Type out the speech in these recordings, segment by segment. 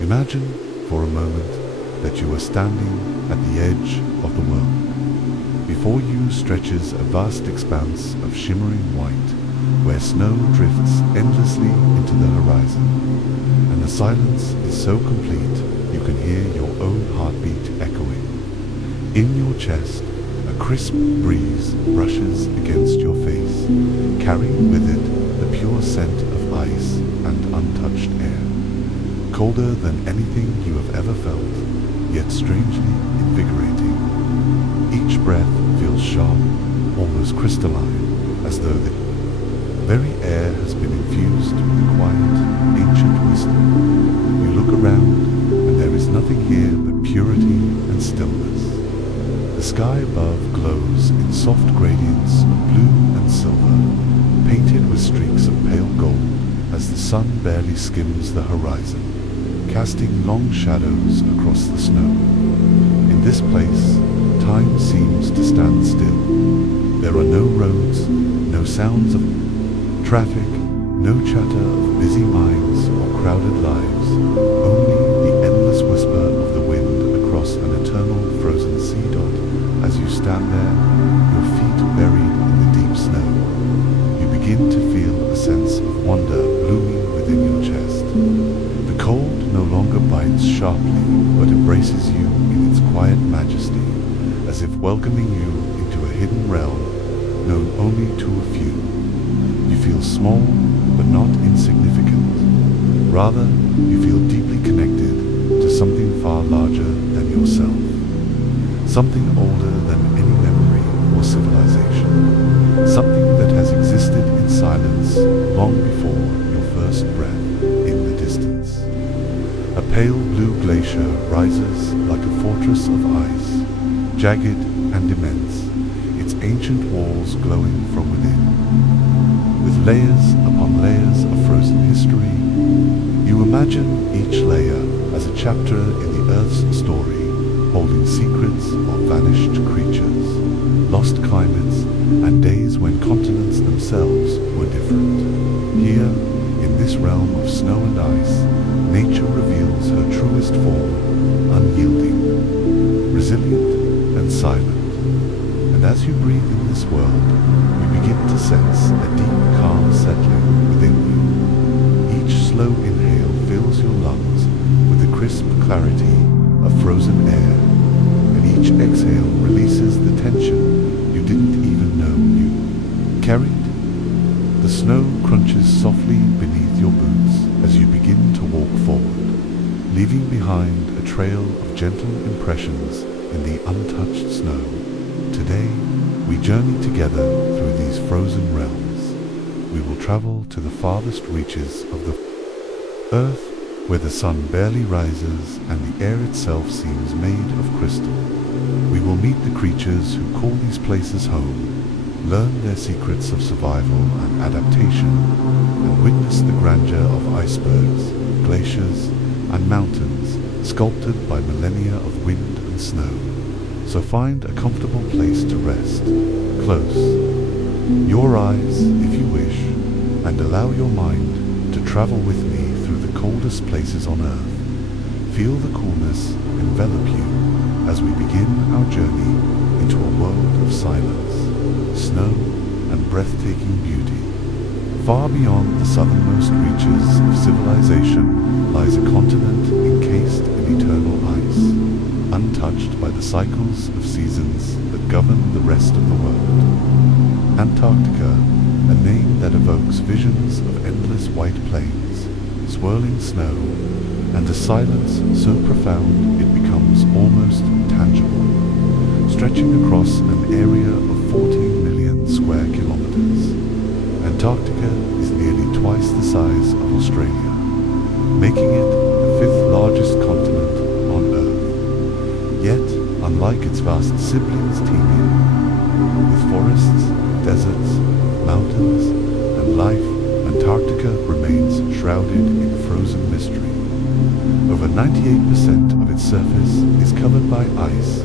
Imagine for a moment that you are standing at the edge of the world. Before you stretches a vast expanse of shimmering white, where snow drifts endlessly into the horizon, and the silence is so complete you can hear your own heartbeat echoing. In your chest, a crisp breeze brushes against your face, carrying with it the pure scent of ice and untouched air. Colder than anything you have ever felt, yet strangely invigorating. Each breath feels sharp, almost crystalline, as though the very air has been infused with quiet, ancient wisdom. You look around, and there is nothing here but purity and stillness. The sky above glows in soft gradients of blue and silver, painted with streaks of pale gold as the sun barely skims the horizon, casting long shadows across the snow. In this place, time seems to stand still. There are no roads, no sounds of traffic, no chatter of busy minds or crowded lives, only the endless whisper of the wind across an eternal frozen sea dot as you stand there, your feet buried in the deep snow. You begin to feel a sense of wonder blooming within your chest. The cold no longer bites sharply, but embraces you in its quiet majesty, as if welcoming you into a hidden realm known only to a few. You feel small, but not insignificant. Rather, you feel deeply connected to something far larger than yourself. Something older than any memory or civilization. Something that has existed in silence long before your first breath in the distance. A pale blue glacier rises like a fortress of ice, jagged and immense, its ancient walls glowing from within. With layers upon layers of frozen history, you imagine each layer as a chapter in the Earth's story, holding secrets of vanished creatures, lost climates, and days when continents themselves were different. Here, in this realm of snow and ice, nature reveals her truest form, unyielding, resilient, and silent. And as you breathe in this world, you begin to sense a deep calm settling within you. Each slow inhale fills your lungs with the crisp clarity of frozen air, and each exhale releases the tension you didn't even know you carried. The snow crunches softly beneath your boots as you begin to walk forward, leaving behind a trail of gentle impressions in the untouched snow. Today, we journey together through these frozen realms. We will travel to the farthest reaches of the Earth, where the sun barely rises and the air itself seems made of crystal. We will meet the creatures who call these places home, learn their secrets of survival and adaptation, and witness the grandeur of icebergs, glaciers, and mountains sculpted by millennia of wind and snow. So find a comfortable place to rest, close your eyes if you wish, and allow your mind to travel with me through the coldest places on Earth. Feel the coolness envelop you as we begin our journey into a world of silence, snow, and breathtaking beauty. Far beyond the southernmost reaches of civilization lies a continent encased in eternal ice, untouched by the cycles of seasons that govern the rest of the world. Antarctica, a name that evokes visions of endless white plains, swirling snow, and a silence so profound it becomes almost tangible, stretching across an area of 14 million square kilometers. Antarctica is nearly twice the size of Australia, making it the fifth largest continent on Earth. Yet, unlike its vast siblings teeming with forests, deserts, mountains, and life, Antarctica remains shrouded in frozen mystery. Over 98% of its surface is covered by ice,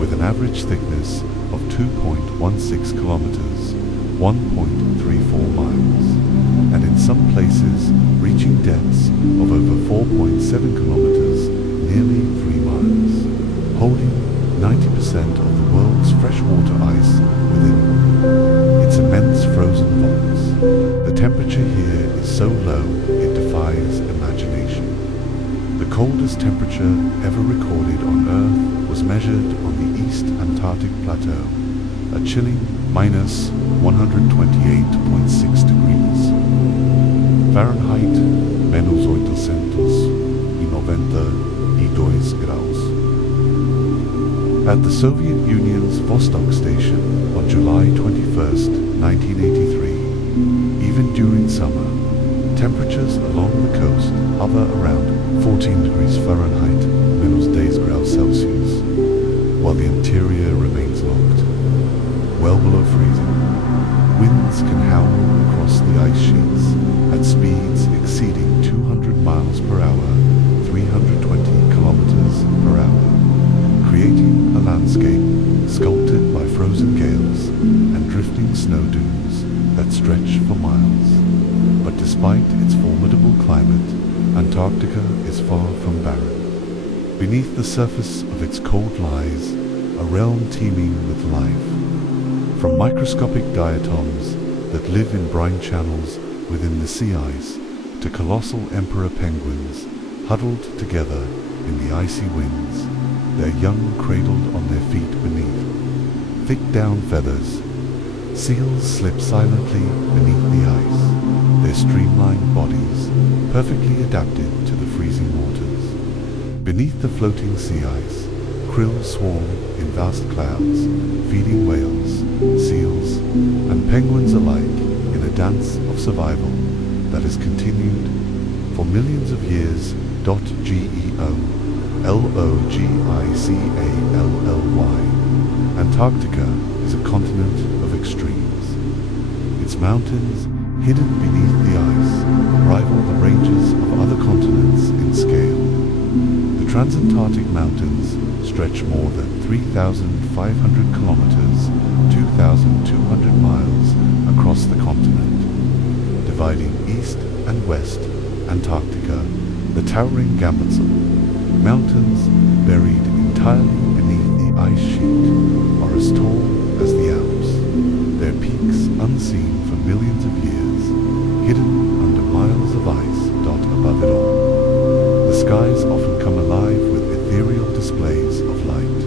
with an average thickness of 2.16 kilometers, 1.34 miles, and in some places reaching depths of over 4.7 kilometers, holding 90% of the world's freshwater ice within its immense frozen vaults. The temperature here is so low it defies imagination. The coldest temperature ever recorded on Earth was measured on the East Antarctic Plateau, a chilling minus 128.6 degrees Fahrenheit, menos 892 graus. At the Soviet Union's Vostok station on July 21st, 1983, even during summer, temperatures along the coast hover around 14 degrees Fahrenheit, menos 10 graus Celsius, while the interior remains locked, well below freezing. Winds can howl across the ice sheets at speeds exceeding 200 miles per hour, 320 kilometers per hour, creating a landscape sculpted by frozen gales and drifting snow dunes that stretch for miles. But despite its formidable climate, Antarctica is far from barren. Beneath the surface of its cold lies a realm teeming with life. From microscopic diatoms that live in brine channels within the sea ice to colossal emperor penguins huddled together in the icy winds, their young cradled on their feet beneath thick down feathers. Seals slip silently beneath the ice, their streamlined bodies perfectly adapted to the freezing waters. Beneath the floating sea ice, krill swarm in vast clouds, feeding whales, seals, and penguins alike in a dance of survival that has continued for millions of years. GeoLogically, Antarctica is a continent of extremes. Its mountains, hidden beneath the ice, rival the ranges of other continents in scale. The Transantarctic Mountains stretch more than 3,500 kilometers, 2,200 miles across the continent, dividing east and west Antarctica. The towering Gambutzal Mountains, buried entirely beneath the ice sheet, are as tall as the Alps, their peaks unseen for millions of years, hidden under miles of ice. Above it all, the skies often come alive with ethereal displays of light.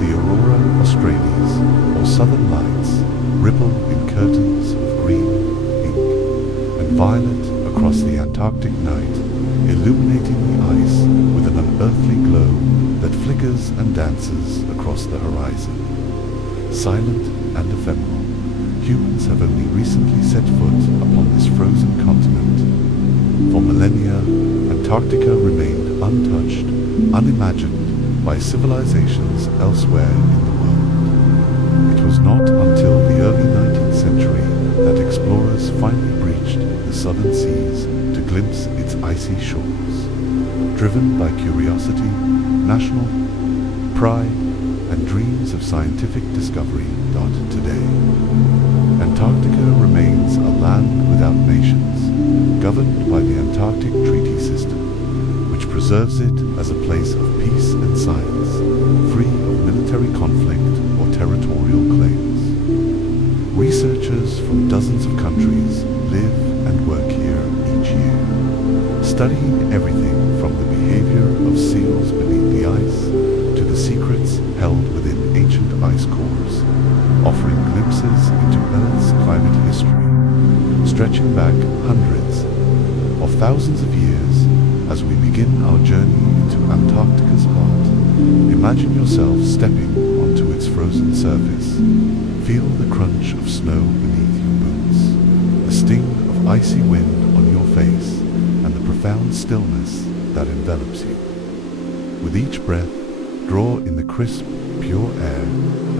The aurora australis, or southern lights, ripple in curtains of green, pink, and violet across the Antarctic night, illuminating the ice with an unearthly glow that flickers and dances across the horizon. Silent and ephemeral, humans have only recently set foot upon this frozen continent. For millennia, Antarctica remained untouched, unimagined by civilizations elsewhere in the world. It was not until the early 19th century that explorers finally breached the southern seas to glimpse its icy shores. Driven by curiosity, national pride, and dreams of scientific discovery. Today, Antarctica remains a land without nations, governed by the Antarctic Treaty System, which preserves it as a place of peace and science, free of military conflict or territorial claims. Researchers from dozens of countries live and work here each year, studying everything from the behavior of seals beneath the ice to the secrets held within ancient ice cores, offering glimpses into Earth's climate history, stretching back hundreds of thousands of years. As we begin our journey into Antarctica's heart, imagine yourself stepping onto its frozen surface. Feel the crunch of snow beneath your boots, the sting of icy wind on your face, and the profound stillness that envelops you. With each breath, draw in the crisp, pure air,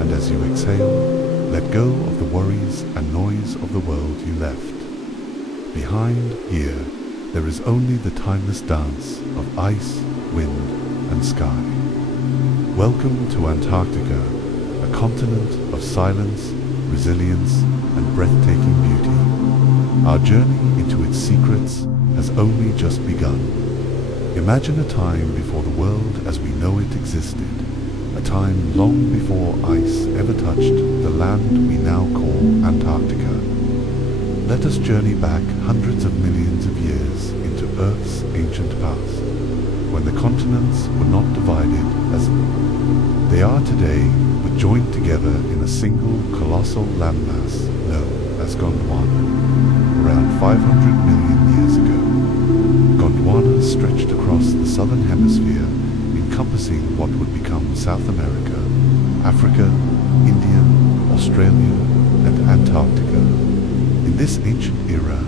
and as you exhale, let go of the worries and noise of the world you left behind. Here, there is only the timeless dance of ice, wind, and sky. Welcome to Antarctica, a continent of silence, resilience, and breathtaking beauty. Our journey into its secrets has only just begun. Imagine a time before the world as we know it existed, a time long before ice ever touched the land we now call Antarctica. Let us journey back hundreds of millions of years into Earth's ancient past, when the continents were not divided as they are today, but joined together in a single colossal landmass known as Gondwana, around 500 million years ago. Gondwana stretched across the southern hemisphere, encompassing what would become South America, Africa, India, Australia, and Antarctica. In this ancient era,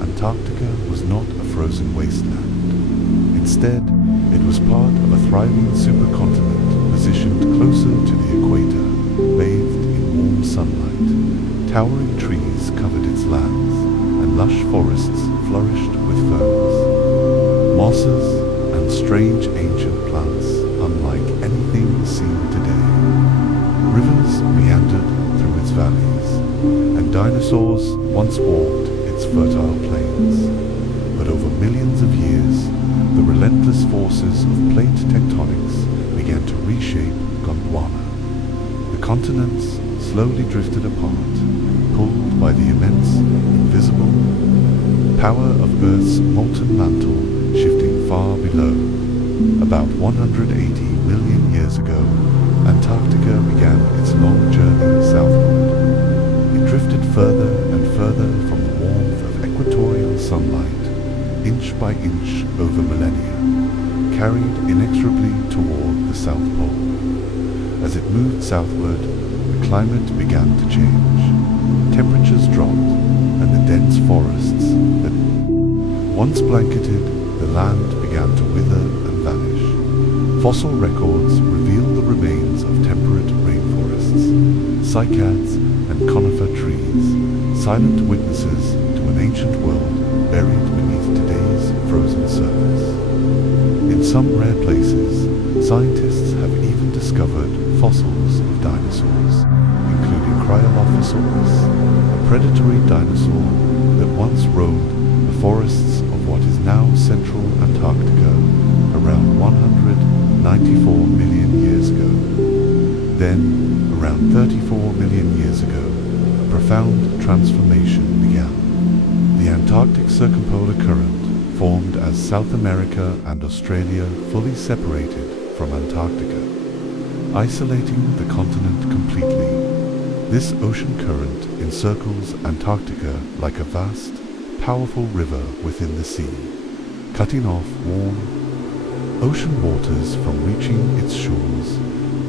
Antarctica was not a frozen wasteland. Instead, it was part of a thriving supercontinent positioned closer to the equator, bathed in warm sunlight. Towering trees covered its lands, and lush forests flourished with ferns, mosses, and strange ancient plants unlike anything seen today. Rivers meandered through its valleys, and dinosaurs once walked its fertile plains. But over millions of years, the relentless forces of plate tectonics began to reshape Gondwana. The continents slowly drifted apart, pulled by the immense, invisible power of Earth's molten mantle shifting far below. About 180 million years ago, Antarctica began its long journey southward. It drifted further and further from the warmth of equatorial sunlight, inch by inch over millennia, carried inexorably toward the South Pole. As it moved southward, the climate began to change. Temperatures dropped, and the dense forests that once blanketed the land began to wither and vanish. Fossil records reveal the remains of temperate rainforests, cycads, and conifer trees, silent witnesses to an ancient world buried beneath today's frozen surface. In some rare places, scientists have even discovered fossils of dinosaurs, including Cryolophosaurus, a predatory dinosaur that once roamed the forests of what is now central Antarctica around 194 million years ago. Then, around 34 million years ago, a profound transformation began. The Antarctic Circumpolar Current formed as South America and Australia fully separated from Antarctica, isolating the continent completely. This ocean current encircles Antarctica like a vast, powerful river within the sea, cutting off warm ocean waters from reaching its shores.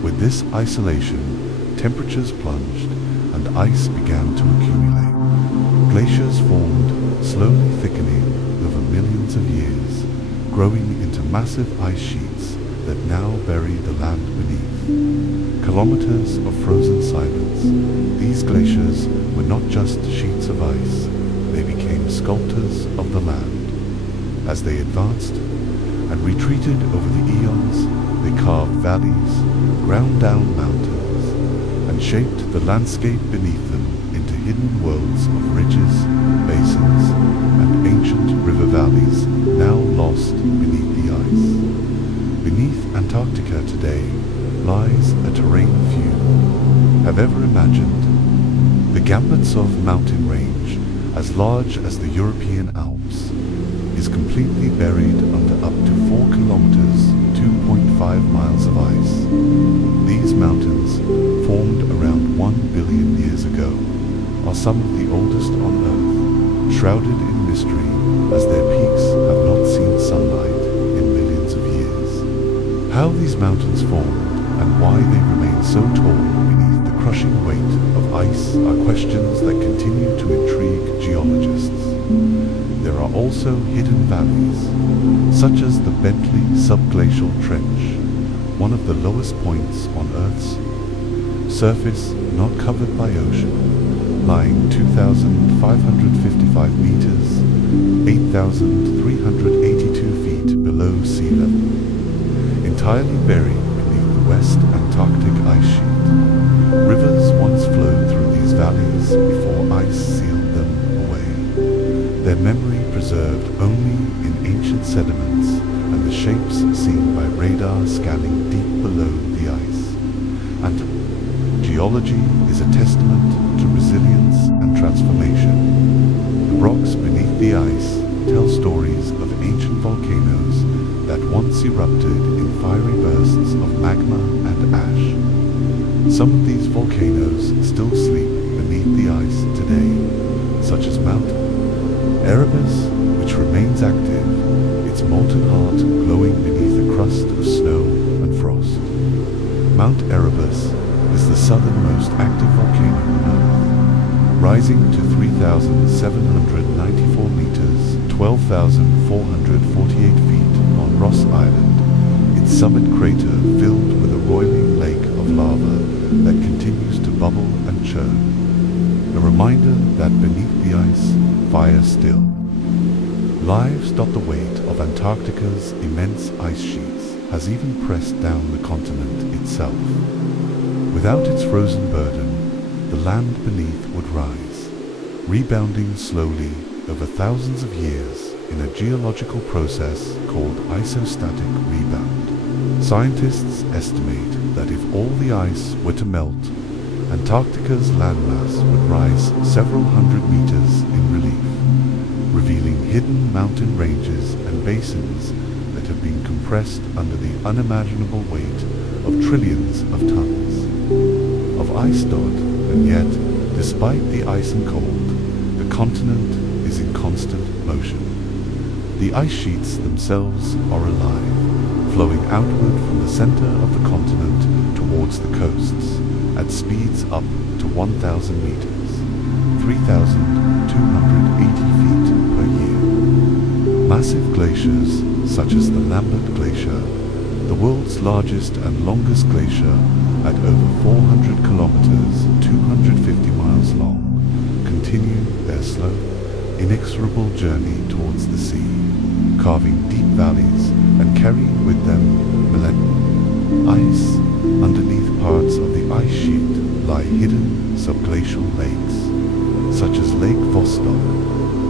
With this isolation, temperatures plunged and ice began to accumulate. Glaciers formed, slowly thickening over millions of years, growing into massive ice sheets that now bury the land beneath. Kilometers of frozen silence, these glaciers were not just sheets of ice, they became sculptors of the land. As they advanced and retreated over the eons, they carved valleys, ground down mountains, and shaped the landscape beneath them into hidden worlds of ridges, basins, and ancient river valleys now lost beneath the ice. Beneath Antarctica today lies a terrain few have ever imagined. The gambits of mountain range, as large as the European Alps, is completely buried under up to 4 kilometers, 2.5 miles of ice. These mountains, formed around 1 billion years ago, are some of the oldest on Earth, shrouded in mystery as their peaks have not seen sunlight in millions of years. How these mountains formed and why they remain so tall beneath the crushing weight of ice are questions that continue to intrigue geologists. There are also hidden valleys, such as the Bentley Subglacial Trench, one of the lowest points on Earth's surface not covered by ocean, lying 2,555 meters, 8,382 feet below sea level, entirely buried beneath the West Antarctic ice sheet. Rivers once flowed through these valleys before ice sealed them away, their memory preserved only in ancient sediments and the shapes seen by radar scanning deep below the ice. And geology is a testament to resilience and transformation. The rocks beneath the ice tell stories of ancient volcanoes that once erupted in fiery bursts of magma and ash. Some of these volcanoes still sleep beneath the ice today, such as Mount Erebus, which remains active, its molten heart glowing beneath a crust of snow and frost. Mount Erebus is the southernmost active volcano on Earth, rising to 3,794 meters, 12,448 feet on Ross Island, its summit crater filled with a roiling lake of lava that continues to bubble and churn. A reminder that beneath the ice, fire still. Lives dot the weight of Antarctica's immense ice sheets has even pressed down the continent itself. Without its frozen burden, the land beneath would rise, rebounding slowly over thousands of years in a geological process called isostatic rebound. Scientists estimate that if all the ice were to melt, Antarctica's landmass would rise several hundred meters in relief, revealing hidden mountain ranges and basins that have been compressed under the unimaginable weight of trillions of tons of ice dot. And yet, despite the ice and cold, the continent is in constant motion. The ice sheets themselves are alive, flowing outward from the center of the continent towards the coasts at speeds up to 1,000 meters, 3,280 feet per year. Massive glaciers, such as the Lambert Glacier, the world's largest and longest glacier at over 400 kilometers, 250 miles long, continue their slow, inexorable journey towards the sea, carving deep valleys and carrying with them millennia. Ice underneath parts of the ice sheet lie hidden subglacial lakes, such as Lake Vostok,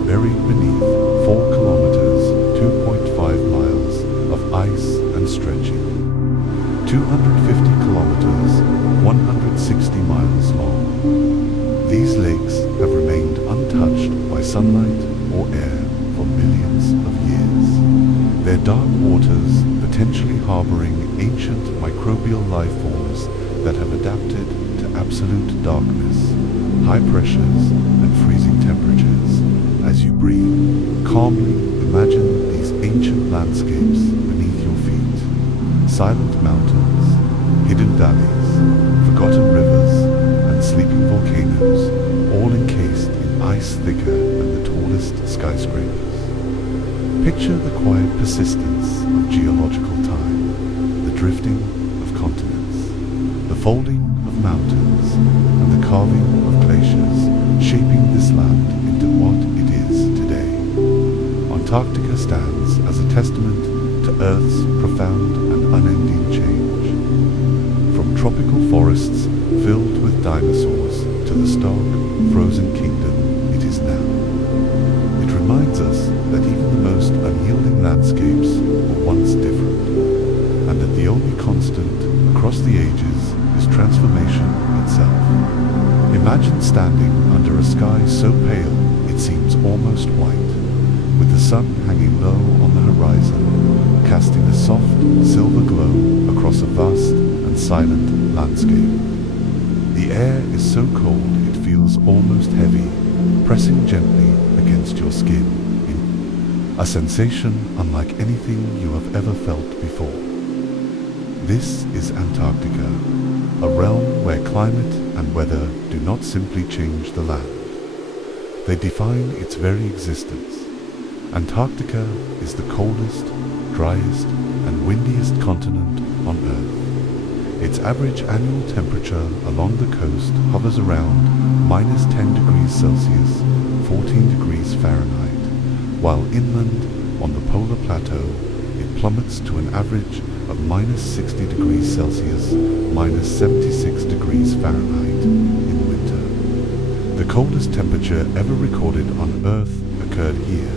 buried beneath 4 kilometers, 2.5 miles of ice and stretching, 250 kilometers, 160 miles long. These lakes have remained untouched by sunlight or air for millions of years, their dark waters potentially harboring ancient microbial life forms that have adapted to absolute darkness, high pressures, and freezing temperatures. As you breathe, calmly imagine these ancient landscapes beneath your feet. Silent mountains, hidden valleys, forgotten rivers, and sleeping volcanoes, all encased in ice thicker than the tallest skyscrapers. Picture the quiet persistence of geological time, the drifting of continents, the folding of mountains, and the carving of glaciers, shaping this land into what it is today. Antarctica stands as a testament to Earth's profound and unending change. From tropical forests filled with dinosaurs to the stark, frozen kingdom it is now. It reminds us that even the most unyielding landscapes were once different, and that the only constant across the ages is transformation itself. Imagine standing under a sky so pale it seems almost white, with the sun hanging low on the horizon, casting a soft silver glow across a vast and silent landscape. The air is so cold it feels almost heavy, pressing gently against your skin, a sensation unlike anything you have ever felt before. This is Antarctica, a realm where climate and weather do not simply change the land. They define its very existence. Antarctica is the coldest, driest, and windiest continent on Earth. Its average annual temperature along the coast hovers around -10 degrees Celsius, 14 degrees Fahrenheit, while inland on the polar plateau it plummets to an average of -60 degrees Celsius, -76 degrees Fahrenheit in winter. The coldest temperature ever recorded on Earth occurred here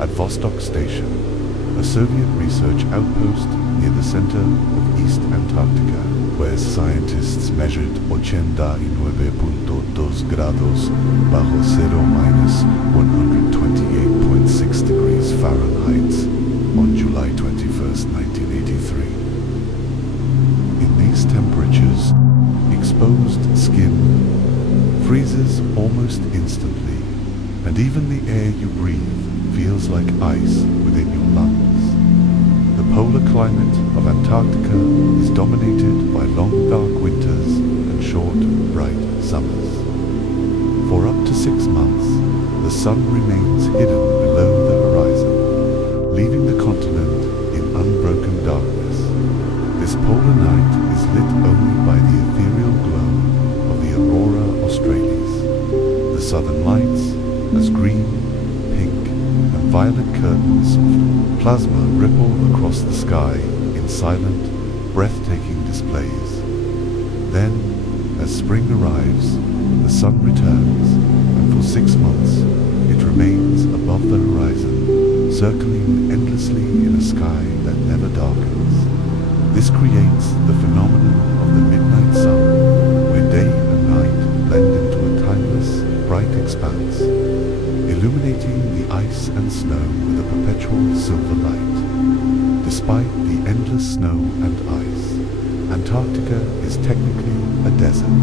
at Vostok Station, a Soviet research outpost near the center of East Antarctica, where scientists measured 89.2 grados bajo cero minus 128.6 degrees Fahrenheit on July 21st, 1983. In these temperatures, exposed skin freezes almost instantly, and even the air you breathe feels like ice within your lungs. The polar climate of Antarctica is dominated by long dark winters and short, bright summers. For up to 6 months, the sun remains hidden below the horizon, leaving the continent in unbroken darkness. This polar night is lit only by the ethereal glow of the aurora australis. The southern lights, as green, pink, and violet curtains of plasma ripple across the sky in silent, breathtaking displays. Then, as spring arrives, the sun returns, and for 6 months it remains above the horizon, circling endlessly in a sky that never darkens. This creates the phenomenon of the midnight sun, where day and night blend into a timeless, bright expanse, illuminating the ice and snow with a perpetual silver light. Despite the endless snow and ice, Antarctica is technically a desert.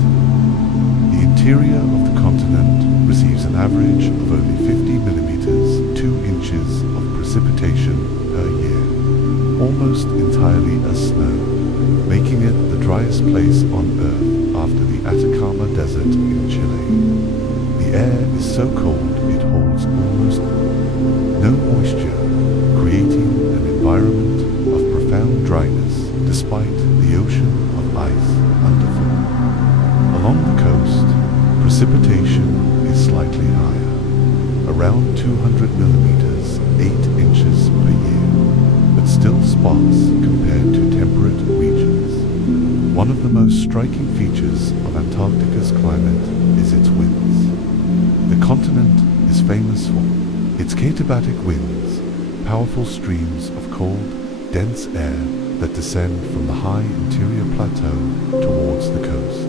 The interior of the continent receives an average of only 50 millimeters, 2 inches of precipitation per year, almost entirely as snow, making it the driest place on Earth after the Atacama Desert in Chile. The air is so cold it holds almost no moisture, creating an environment of profound dryness despite the ocean of ice underfoot. Along the coast, precipitation is slightly higher, around 200 millimeters, 8 inches per year, but still sparse compared to temperate regions. One of the most striking features of Antarctica's climate is its winds. The continent is famous for its katabatic winds, powerful streams of cold, dense air that descend from the high interior plateau towards the coast.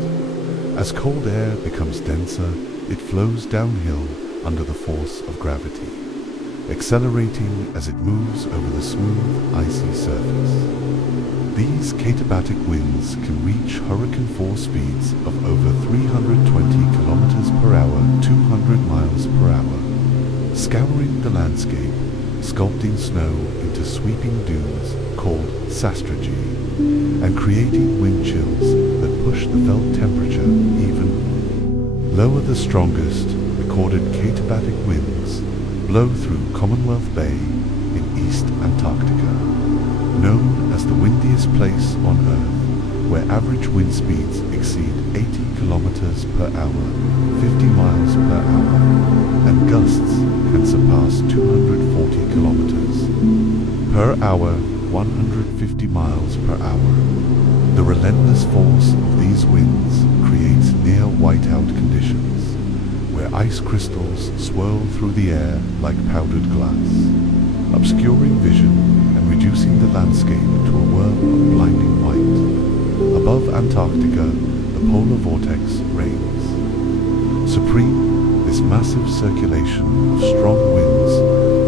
As cold air becomes denser, it flows downhill under the force of gravity, accelerating as it moves over the smooth, icy surface. These katabatic winds can reach hurricane force speeds of over 320 kilometers per hour, 200 miles per hour, scouring the landscape, sculpting snow into sweeping dunes called sastrugi, and creating wind chills that push the felt temperature even lower. The strongest recorded katabatic winds blow through Commonwealth Bay in East Antarctica, known as the windiest place on Earth, where average wind speeds exceed 80 kilometers per hour, 50 miles per hour, and gusts can surpass 240 kilometers per hour, 150 miles per hour. The relentless force of these winds creates near whiteout conditions, where ice crystals swirl through the air like powdered glass, obscuring vision and reducing the landscape to a whirl of blinding white. Above Antarctica, the polar vortex reigns. Supreme, this massive circulation of strong winds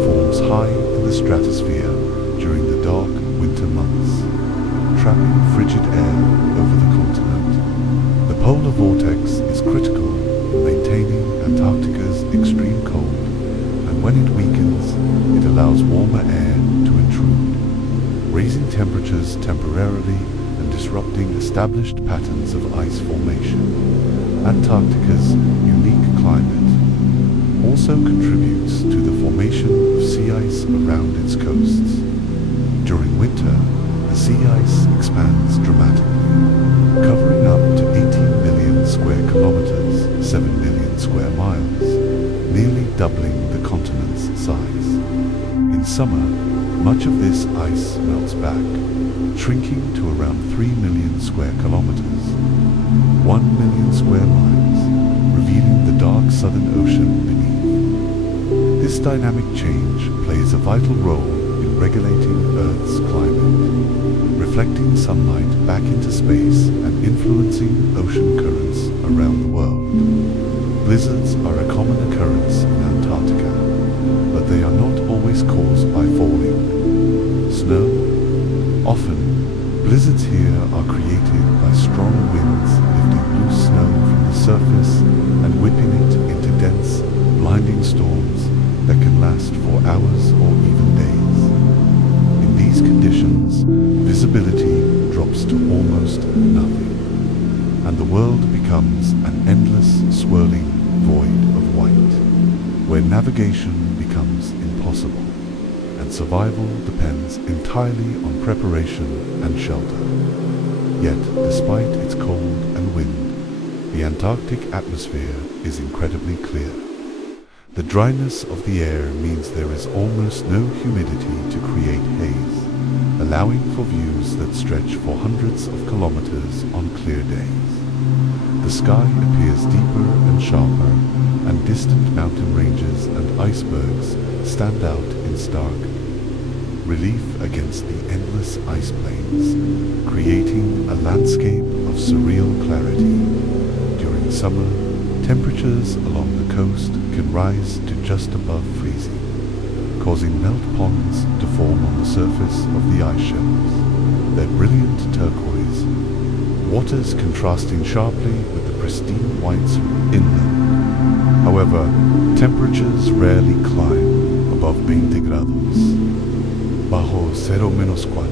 forms high in the stratosphere during the dark winter months, trapping frigid air over the continent. The polar vortex is critical in maintaining Antarctica's extreme cold, and when it weakens, it allows warmer air to intrude, raising temperatures temporarily and disrupting established patterns of ice formation. Antarctica's unique climate also contributes to the formation of sea ice around its coasts. During winter, the sea ice expands dramatically, covering up to 18 million square kilometers, 7 million square miles, nearly doubling the continent's size. In summer, much of this ice melts back, shrinking to around 3 million square kilometers, 1 million square miles, revealing the dark southern ocean beneath. This dynamic change plays a vital role in in regulating Earth's climate, reflecting sunlight back into space and influencing ocean currents around the world. Blizzards are a common occurrence in Antarctica, but they are not always caused by falling snow. Often, blizzards here are created by strong winds lifting loose snow from the surface and whipping it into dense, blinding storms that can last for hours or even days. In these conditions, visibility drops to almost nothing, and the world becomes an endless, swirling void of white, where navigation becomes impossible, and survival depends entirely on preparation and shelter. Yet, despite its cold and wind, the Antarctic atmosphere is incredibly clear. The dryness of the air means there is almost no humidity to create haze, allowing for views that stretch for hundreds of kilometers on clear days. The sky appears deeper and sharper, and distant mountain ranges and icebergs stand out in stark relief against the endless ice plains, creating a landscape of surreal clarity. During summer, temperatures along the coast can rise to just above freezing, causing melt ponds to form on the surface of the ice shelves, their brilliant turquoise waters contrasting sharply with the pristine whites inland. However, temperatures rarely climb above 20 grados, bajo 0-4,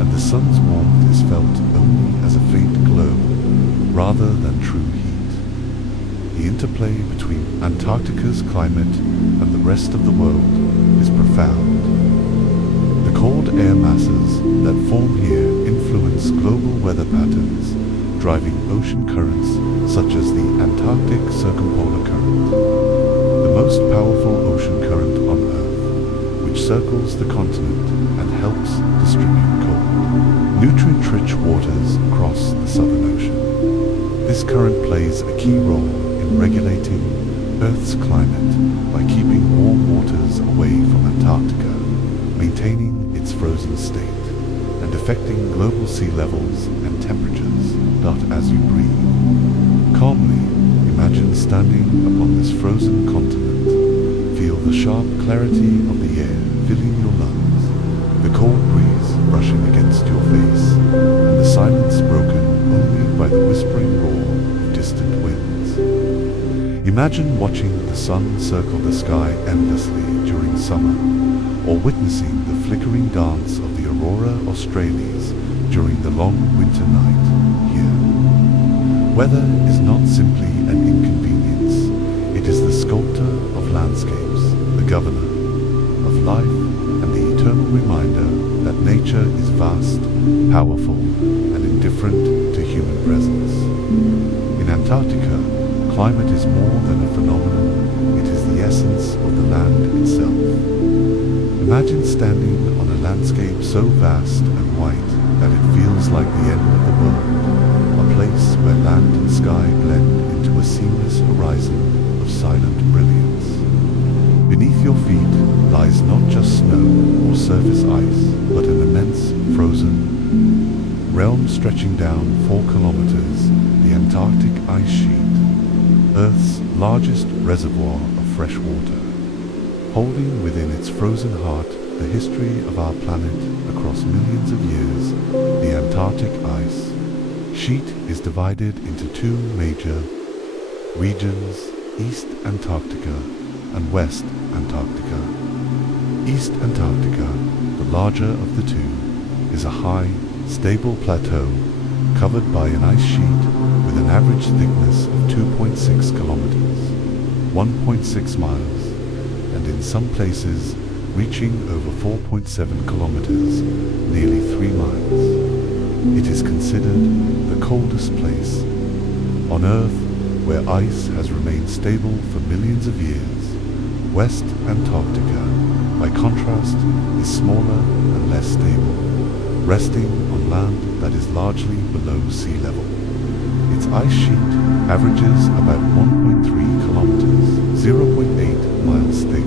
and the sun's warmth is felt only as a faint glow rather than true heat. The interplay between Antarctica's climate and the rest of the world is profound. The cold air masses that form here influence global weather patterns, driving ocean currents such as the Antarctic Circumpolar Current, the most powerful ocean current on Earth, which circles the continent and helps distribute cold, nutrient-rich waters across the Southern Ocean. This current plays a key role in regulating Earth's climate by keeping warm waters away from Antarctica, maintaining its frozen state, and affecting global sea levels and temperatures. As you breathe calmly, imagine standing upon this frozen continent. Feel the sharp clarity of the air filling your lungs, the cold breeze brushing against your face, and the silence broken only by the whispering roar of distant winds. Imagine watching the sun circle the sky endlessly during summer, or witnessing the flickering dance of the aurora australis during the long winter night here. Weather is not simply an inconvenience, it is the sculptor of landscapes, the governor of life, and the eternal reminder that nature is vast, powerful, and indifferent to human presence. In Antarctica, climate is more than a phenomenon, it is the essence of the land itself. Imagine standing on a landscape so vast and white that it feels like the end of the world, a place where land and sky blend into a seamless horizon of silent brilliance. Beneath your feet lies not just snow or surface ice, but an immense frozen realm stretching down 4 kilometers, the Antarctic ice sheet, Earth's largest reservoir of fresh water, holding within its frozen heart the history of our planet across millions of years. The Antarctic ice sheet is divided into 2 major regions, East Antarctica and West Antarctica. East Antarctica, the larger of the 2, is a high, stable plateau covered by an ice sheet with an average thickness of 2.6 kilometers, 1.6 miles, and in some places reaching over 4.7 kilometers, nearly 3 miles. It is considered the coldest place on Earth, where ice has remained stable for millions of years. West Antarctica, by contrast, is smaller and less stable, resting on land that is largely below sea level. Its ice sheet averages about 1.3 kilometers, 0.8 miles thick,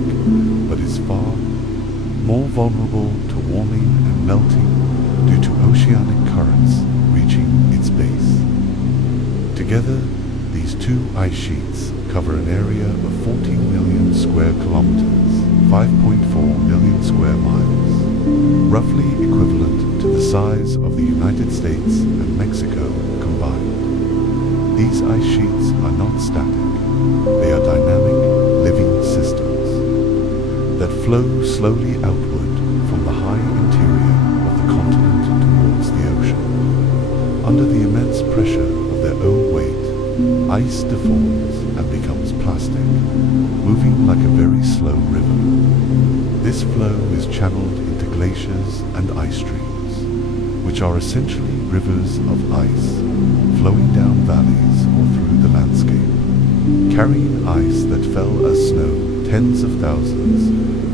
but is far more vulnerable to warming and melting due to oceanic currents reaching its base. Together, these two ice sheets cover an area of 14 million square kilometers, 5.4 million square miles, roughly equivalent to the size of the United States and Mexico combined. These ice sheets are not static. They are dynamic, living systems that flow slowly outward from the high interior of the continent towards the ocean. Under the immense pressure of their own weight, ice deforms and becomes plastic, moving like a very slow river. This flow is channeled into glaciers and ice streams, which are essentially rivers of ice, flowing down valleys or through the landscape, carrying ice that fell as snow tens of thousands,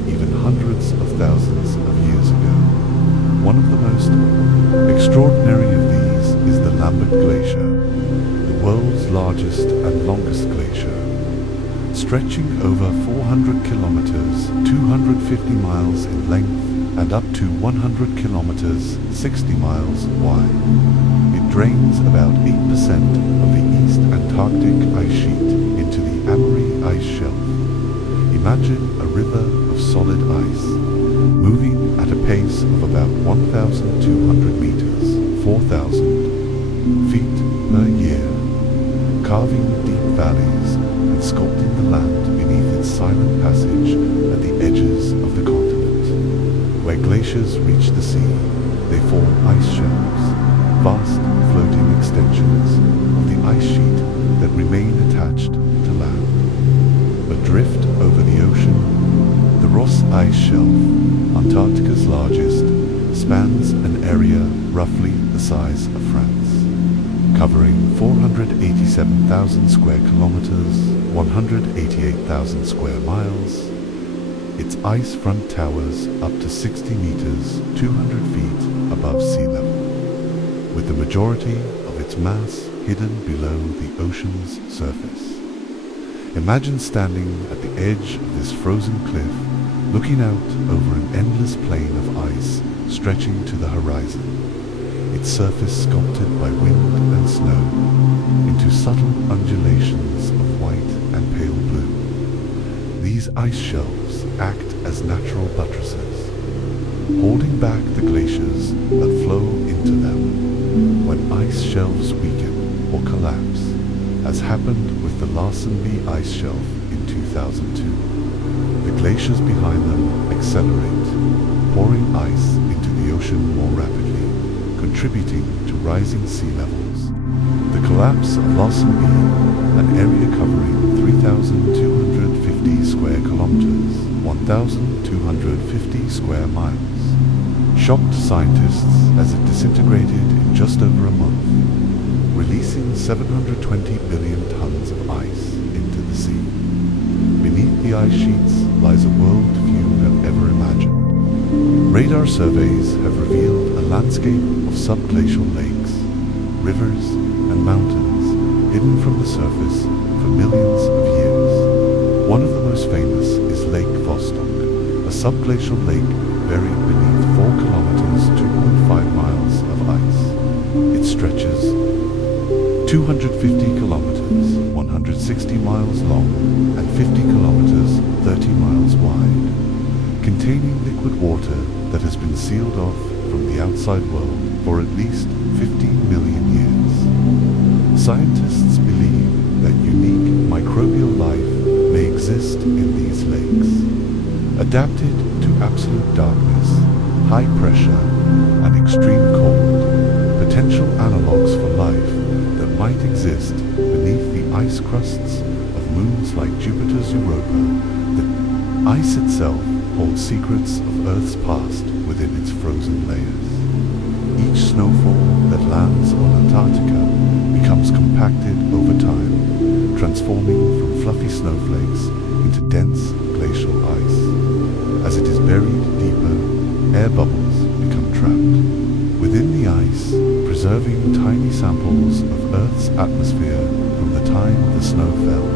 even hundreds of thousands of years ago. One of the most extraordinary of these is the Lambert Glacier, the world's largest and longest glacier, stretching over 400 kilometers, 250 miles in length, and up to 100 kilometers, 60 miles wide. It drains about 8% of the East Antarctic ice sheet into the Imagery ice shelf. Imagine a river of solid ice, moving at a pace of about 1,200 meters, 4,000 feet per year, carving deep valleys and sculpting the land beneath its silent passage at the edges of the continent. Where glaciers reach the sea, they form ice shelves, vast floating extensions of the ice sheet that remain attached to land. Adrift over the ocean, the Ross Ice Shelf, Antarctica's largest, spans an area roughly the size of France, covering 487,000 square kilometers, 188,000 square miles. Its ice front towers up to 60 meters, 200 feet above sea level, with the majority of its mass hidden below the ocean's surface. Imagine standing at the edge of this frozen cliff, looking out over an endless plain of ice stretching to the horizon, its surface sculpted by wind and snow into subtle undulations of white and pale blue. These ice shelves act as natural buttresses, holding back the glaciers that flow into them. When ice shelves weaken or collapse, as happened with the Larsen B ice shelf in 2002, the glaciers behind them accelerate, pouring ice into the ocean more rapidly, contributing to rising sea levels. The collapse of Larsen B, an area covering 3,250 square kilometers, 1,250 square miles, shocked scientists as it disintegrated in just over a month, releasing 720 billion tons of ice into the sea. Beneath the ice sheets lies a world few have ever imagined. Radar surveys have revealed a landscape of subglacial lakes, rivers, and mountains hidden from the surface for millions of years. One of the most famous is Lake Vostok, a subglacial lake buried beneath 4 kilometers, 2.5 miles of ice. It stretches 250 kilometers, 160 miles long, and 50 kilometers, 30 miles wide, containing liquid water that has been sealed off from the outside world for at least 15 million years. Scientists believe that unique microbial life may exist in these lakes, adapted to absolute darkness, high pressure, and extreme cold, potential analogues for life that might exist beneath the ice crusts of moons like Jupiter's Europa. The ice itself holds secrets of Earth's past within its frozen layers. Each snowfall that lands on Antarctica becomes compacted over time, transforming from fluffy snowflakes into dense glacial ice. As it is buried deeper, air bubbles become trapped within the ice, preserving tiny samples of Earth's atmosphere from the time the snow fell.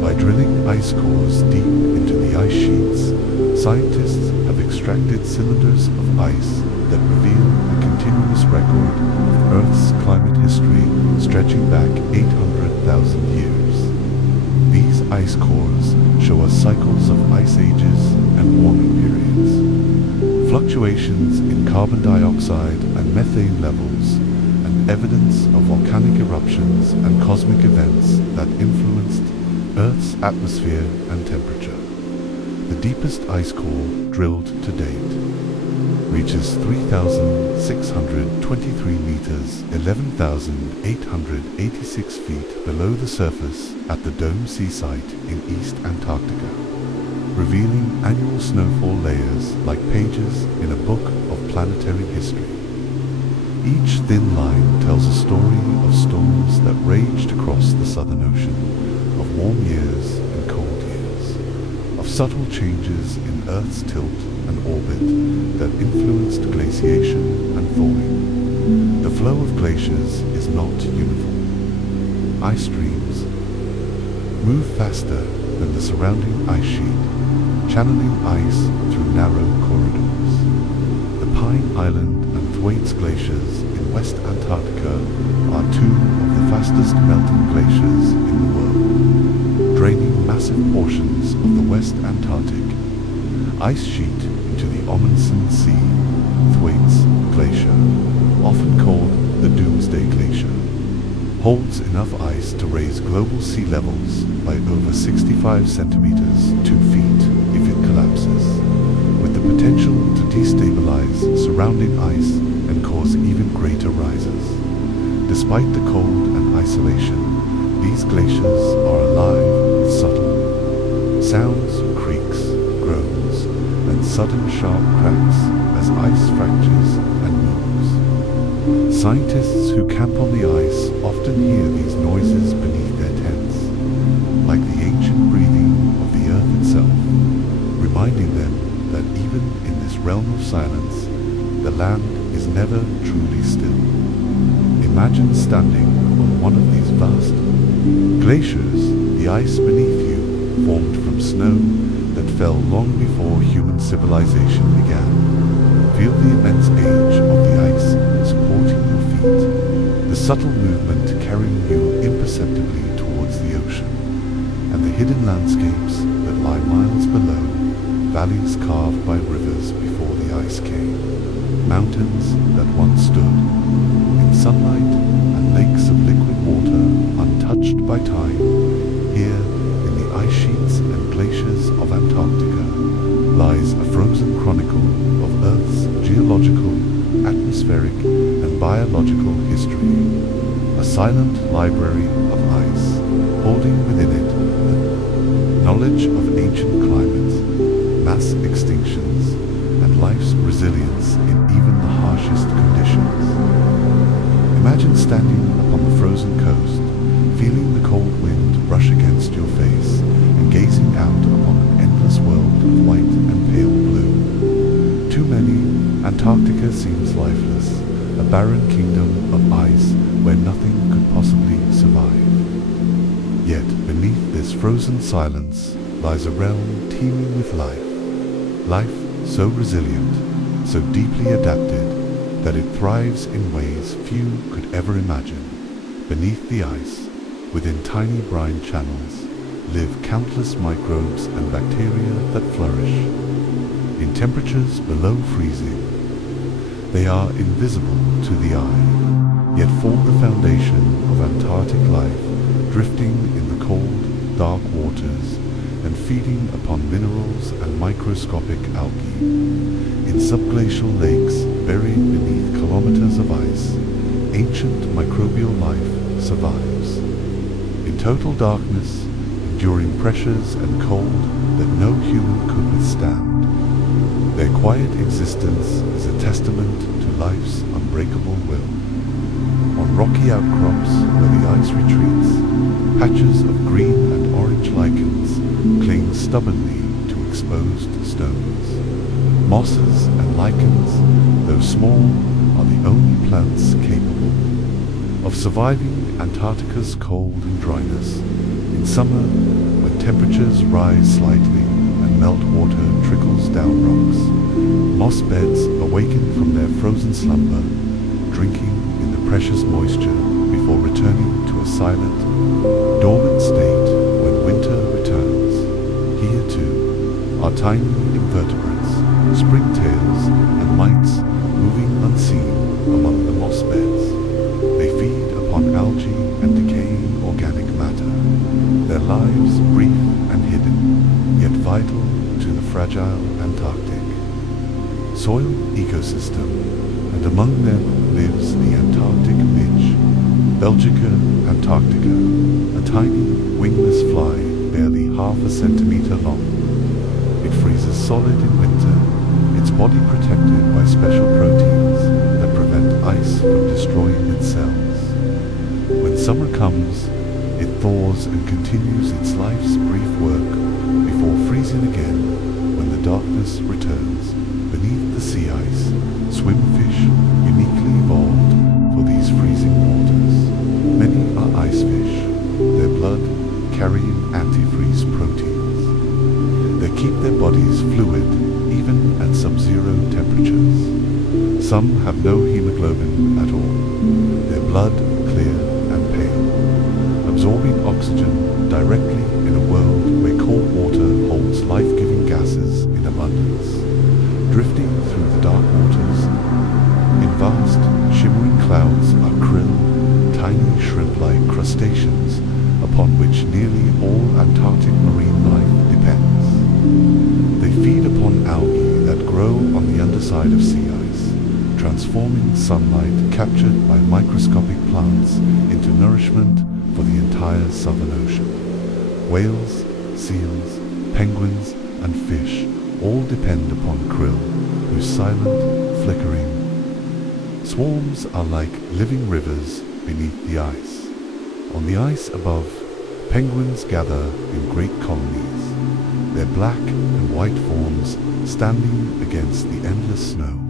By drilling ice cores deep into the ice sheets, scientists have extracted cylinders of ice that reveal a continuous record of Earth's climate history stretching back 800,000 years. These ice cores show us cycles of ice ages and warming periods, fluctuations in carbon dioxide and methane levels, and evidence of volcanic eruptions and cosmic events that influenced Earth's atmosphere and temperature. The deepest ice core drilled to date reaches 3,623 meters, 11,886 feet below the surface at the Dome Sea site in East Antarctica, revealing annual snowfall layers like pages in a book of planetary history. Each thin line tells a story of storms that raged across the Southern Ocean, of warm years and cold years, of subtle changes in Earth's tilt and orbit that influenced glaciation and thawing. The flow of glaciers is not uniform. Ice streams move faster than the surrounding ice sheet, channeling ice through narrow corridors. The Pine Island and Thwaites glaciers in West Antarctica are two of the fastest melting glaciers in the world, draining massive portions of the West Antarctic ice sheet into the Amundsen Sea. Thwaites Glacier, often called the Doomsday Glacier, holds enough ice to raise global sea levels by over 65 centimeters, 2 feet, if it collapses, with the potential to destabilize surrounding ice and cause even greater rises. Despite the cold and isolation, these glaciers are alive with subtle sounds, creaks, groans, and sudden sharp cracks as ice fractures and moves. Scientists who camp on the ice often hear these noises beneath their tents, like the ancient breathing of the earth itself, reminding them that even in this realm of silence, the land is never truly still. Imagine standing on one of these vast glaciers. The ice beneath you formed from snow that fell long before human civilization began. Feel the immense age of the ice supporting your feet, the subtle movement carrying you imperceptibly towards the ocean, and the hidden landscapes that lie miles below, valleys carved by rivers before the ice came, mountains that once stood in sunlight, and lakes of liquid water untouched by time. Here, in the ice sheets and glaciers of Antarctica, lies a frozen chronicle of Earth's geological, atmospheric, and biological history, a silent library of ice, holding within it the knowledge of ancient climates, mass extinctions, and life's resilience in even the harshest conditions. Imagine standing upon the frozen coast, feeling the cold wind brush against your face, and gazing out upon an endless world of white and pale blue. To many, Antarctica seems lifeless, a barren kingdom of ice where nothing could possibly survive. Yet beneath this frozen silence lies a realm teeming with life. Life so resilient, so deeply adapted, that it thrives in ways few could ever imagine. Beneath the ice, within tiny brine channels, live countless microbes and bacteria that flourish. In temperatures below freezing, they are invisible to the eye, yet form the foundation of Antarctic life, drifting in the cold, dark waters and feeding upon minerals and microscopic algae. In subglacial lakes buried beneath kilometers of ice, ancient microbial life survives. In total darkness, enduring pressures and cold that no human could withstand. Their quiet existence is a testament to life's unbreakable will. On rocky outcrops where the ice retreats, patches of green and orange lichens cling stubbornly to exposed stones. Mosses and lichens, though small, are the only plants capable of surviving Antarctica's cold and dryness. In summer, when temperatures rise slightly and meltwater trickles down rocks, Moss beds awaken from their frozen slumber, drinking in the precious moisture before returning to a silent, dormant state when winter returns. Here too are tiny invertebrates, springtails and mites moving unseen among the moss beds. They feed upon algae and decaying organic matter, their lives brief and hidden, yet vital to the fragile Antarctic soil ecosystem, and among them lives the Antarctic midge, Belgica antarctica, a tiny wingless fly barely half a centimeter long. It freezes solid in winter, its body protected by special proteins that prevent ice from destroying its cells. When summer comes, it thaws and continues its life's brief work before freezing again when the darkness returns. Beneath the sea ice, swim fish uniquely evolved for these freezing waters. Many are ice fish, their blood carrying antifreeze proteins. They keep their bodies fluid even at sub-zero temperatures. Some have no hemoglobin at all, their blood clear and pale, absorbing oxygen directly in a world where cold water holds life-giving gases in abundance. Drifting through the dark waters, in vast, shimmering clouds are krill, tiny shrimp-like crustaceans upon which nearly all Antarctic marine life depends. They feed upon algae that grow on the underside of sea ice, transforming sunlight captured by microscopic plants into nourishment for the entire southern ocean. Whales, seals, penguins, and fish all depend upon krill, whose silent, flickering swarms are like living rivers beneath the ice. On the ice above, penguins gather in great colonies, their black and white forms standing against the endless snow.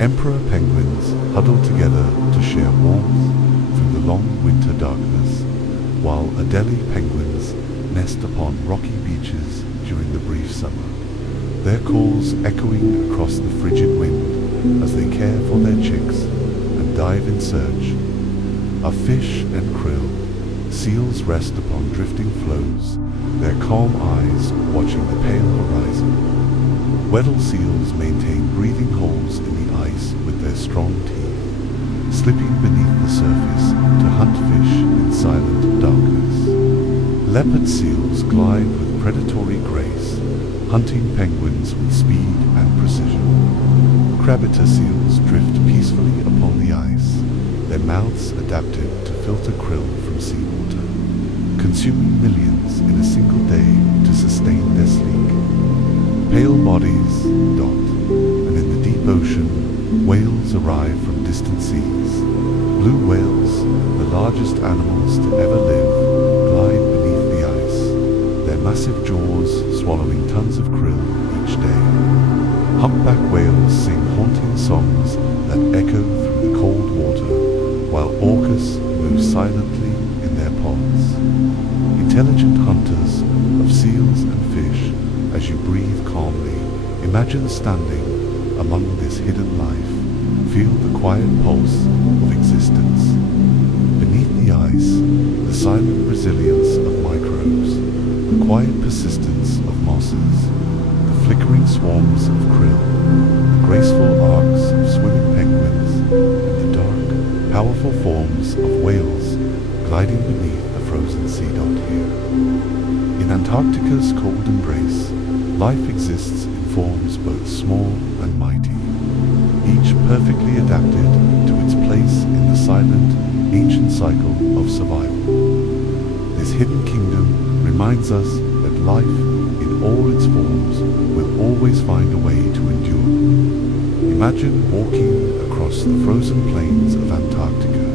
Emperor penguins huddle together to share warmth through the long winter darkness, while Adelie penguins nest upon rocky beaches during the brief summer, their calls echoing across the frigid wind as they care for their chicks and dive in search of fish and krill. Seals rest upon drifting floes, their calm eyes watching the pale horizon. Weddell seals maintain breathing holes in the ice with their strong teeth, slipping beneath the surface to hunt fish in silent darkness. Leopard seals glide with predatory grace, hunting penguins with speed and precision. Crabiter seals drift peacefully upon the ice, their mouths adapted to filter krill from seawater, consuming millions in a single day to sustain their sleek, pale bodies dot, and in the deep ocean, whales arrive from distant seas. Blue whales, the largest animals to ever live, glide beneath the ice, their massive jaws swallowing tons of krill each day. Humpback whales sing haunting songs that echo through the cold water, while orcas move silently in their pods. Intelligent hunters of seals and fish, as you breathe calmly, imagine standing among this hidden life. Feel the quiet pulse of existence. Beneath the ice, the silent resilience of microbes, the quiet persistence of mosses, the flickering swarms of krill, the graceful arcs of swimming penguins, and the dark, powerful forms of whales gliding beneath the frozen sea dot here. In Antarctica's cold embrace, life exists in forms both small and mighty, each perfectly adapted to its place in the silent, ancient cycle of survival. This hidden kingdom reminds us that life, in all its forms, will always find a way to endure. Imagine walking across the frozen plains of Antarctica,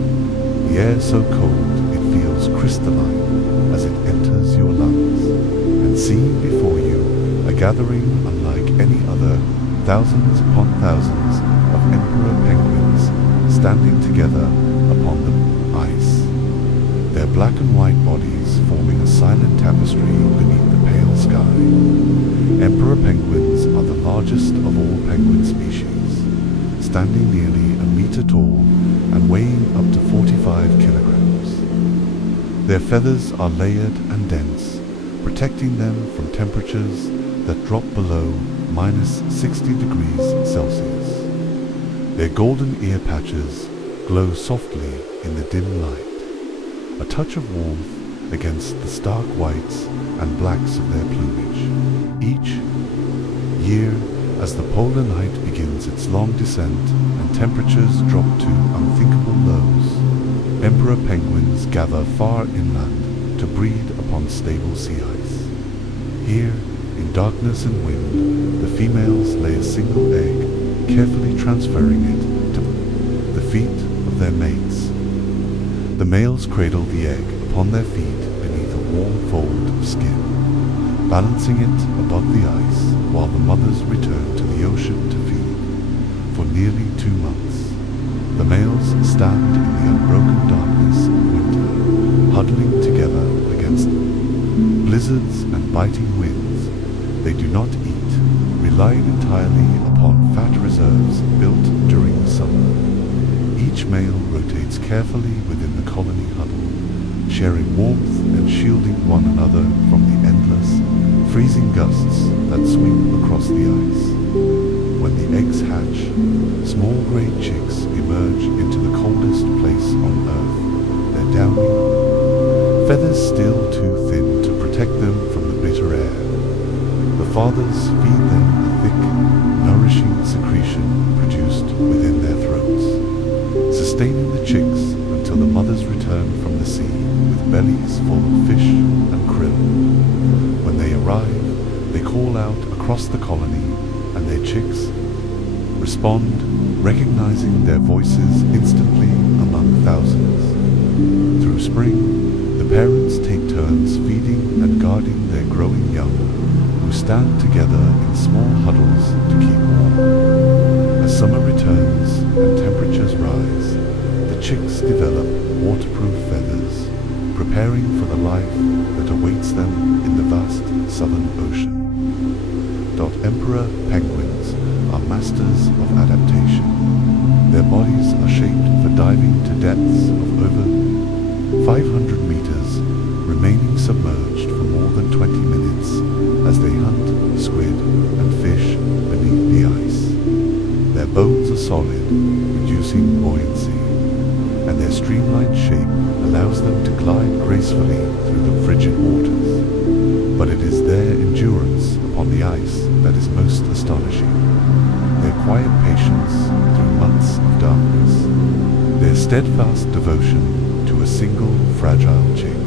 the air so cold it feels crystalline as it enters your lungs, and seeing before you a gathering unlike any other, thousands upon thousands of emperor penguins standing together upon the ice, their black and white bodies forming a silent tapestry beneath the pale sky. Emperor penguins are the largest of all penguin species, standing nearly a meter tall and weighing up to 45 kilograms. Their feathers are layered and dense, protecting them from temperatures that drop below -60 degrees Celsius. Their golden ear patches glow softly in the dim light, a touch of warmth against the stark whites and blacks of their plumage. Each year, as the polar night begins its long descent and temperatures drop to unthinkable lows, emperor penguins gather far inland to breed upon stable sea ice. Here, in darkness and wind, the females lay a single egg, carefully transferring it to the feet of their mates. The males cradle the egg upon their feet beneath a warm fold of skin, balancing it above the ice while the mothers return to the ocean to feed. For nearly 2 months, the males stand in the unbroken darkness of winter, huddling together against blizzards and biting winds. They do not eat, relying entirely upon fat reserves built during the summer. Each male rotates carefully within the colony huddle, sharing warmth and shielding one another from the endless, freezing gusts that sweep across the ice. When the eggs hatch, small grey chicks emerge into the coldest place on Earth, their downy, feathers still too thin to protect them from the bitter air. The fathers feed them a thick, nourishing secretion produced within their throats, sustaining the chicks until the mothers return from the sea with bellies full of fish and krill. When they arrive, they call out across the colony, and their chicks respond, recognizing their voices instantly among thousands. Through spring, the parents take turns feeding and guarding their growing young, who stand together in small huddles to keep warm. As summer returns and temperatures rise, the chicks develop waterproof feathers, preparing for the life that awaits them in the vast southern ocean. Emperor penguins are masters of adaptation. Their bodies are shaped for diving to depths of over 500 meters, remaining submerged for more than 20 minutes as they hunt squid and fish beneath the ice. Their bones are solid, reducing buoyancy, and their streamlined shape allows them to glide gracefully through the frigid waters. But it is their endurance upon the ice that is most astonishing. Their quiet patience through months of darkness, their steadfast devotion to a single fragile chick,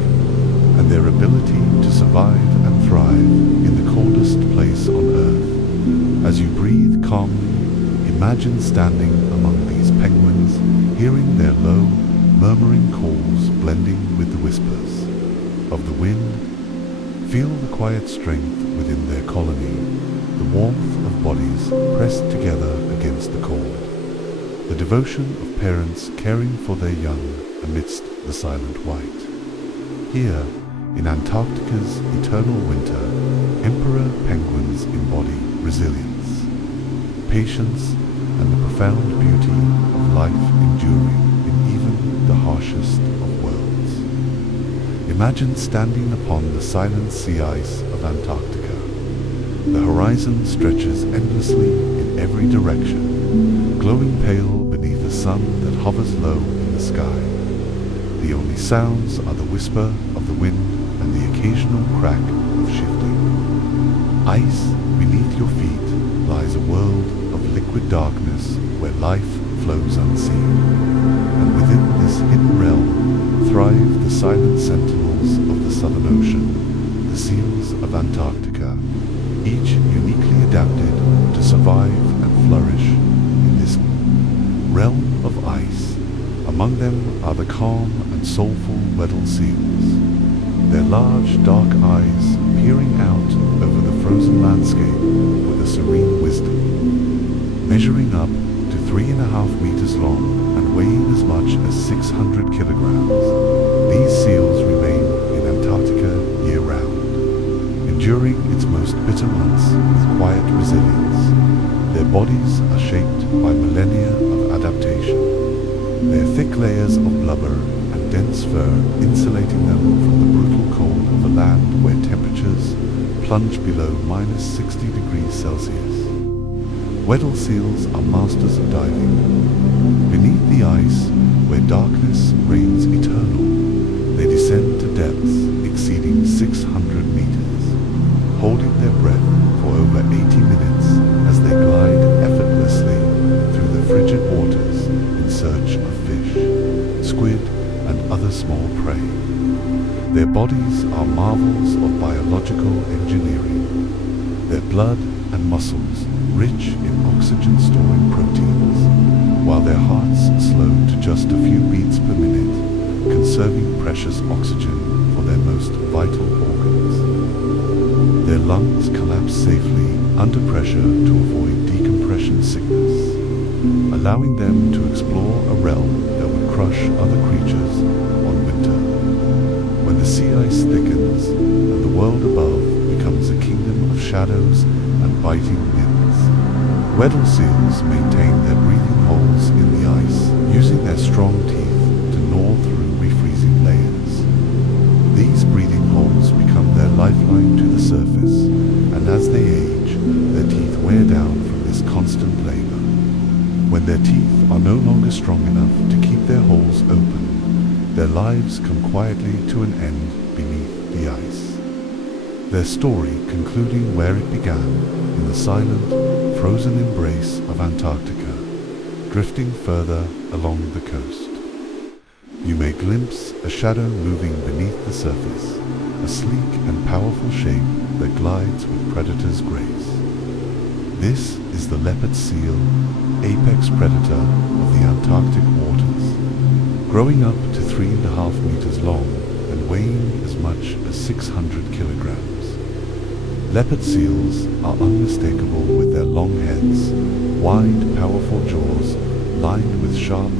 and their ability to survive and thrive in the coldest place on Earth. As you breathe calmly, imagine standing among these penguins, hearing their low, murmuring calls blending with the whispers of the wind. Feel the quiet strength within their colony, the warmth of bodies pressed together against the cold, the devotion of parents caring for their young amidst the silent white. Here, in Antarctica's eternal winter, emperor penguins embody resilience, patience, and the profound beauty of life enduring in even the harshest of worlds. Imagine standing upon the silent sea ice of Antarctica. The horizon stretches endlessly in every direction, glowing pale beneath a sun that hovers low in the sky. The only sounds are the whisper of the wind and the occasional crack of shifting. Ice beneath your feet lies a world of liquid darkness where life flows unseen. And within this hidden realm thrive the silent sentinels of the Southern Ocean, the seals of Antarctica, each uniquely adapted to survive and flourish in this realm of ice. Among them are the calm and soulful Weddell seals, their large dark eyes peering out over the frozen landscape with a serene wisdom. Measuring up to 3.5 meters long and weighing as much as 600 kilograms, these seals remain in Antarctica year-round, enduring enduring its most bitter months with quiet resilience. Their bodies are shaped by millennia of adaptation, their thick layers of blubber and dense fur insulating them from the brutal cold of a land where temperatures plunge below -60 degrees Celsius. Weddell seals are masters of diving. Beneath the ice, where darkness reigns eternal, they descend to depths exceeding 600 meters, holding their breath for over 80 minutes as they glide effortlessly through the frigid waters in search of fish, squid, and other small prey. Their bodies are marvels of biological engineering, their blood and muscles rich in oxygen-storing proteins, while their hearts slow to just a few beats per minute, conserving precious oxygen for their most vital organs. Their lungs collapse safely under pressure to avoid decompression sickness, allowing them to explore a realm that would crush other creatures on winter. When the sea ice thickens and the world above becomes a kingdom of shadows and biting winds, Weddell seals maintain their breathing holes in the ice, using their strong teeth to gnaw through refreezing layers. These breathing holes become their lifeline to the surface, and as they age, their teeth wear down from this constant labor. When their teeth are no longer strong enough to keep their holes open, their lives come quietly to an end beneath the ice. Their story concluding where it began, in the silent, frozen embrace of Antarctica, drifting further along the coast. You may glimpse a shadow moving beneath the surface, a sleek and powerful shape that glides with predator's grace. This is the leopard seal, apex predator of the Antarctic waters, growing up to 3.5 meters long and weighing as much as 600 kilograms. Leopard seals are unmistakable with their long heads, wide, powerful jaws lined with sharp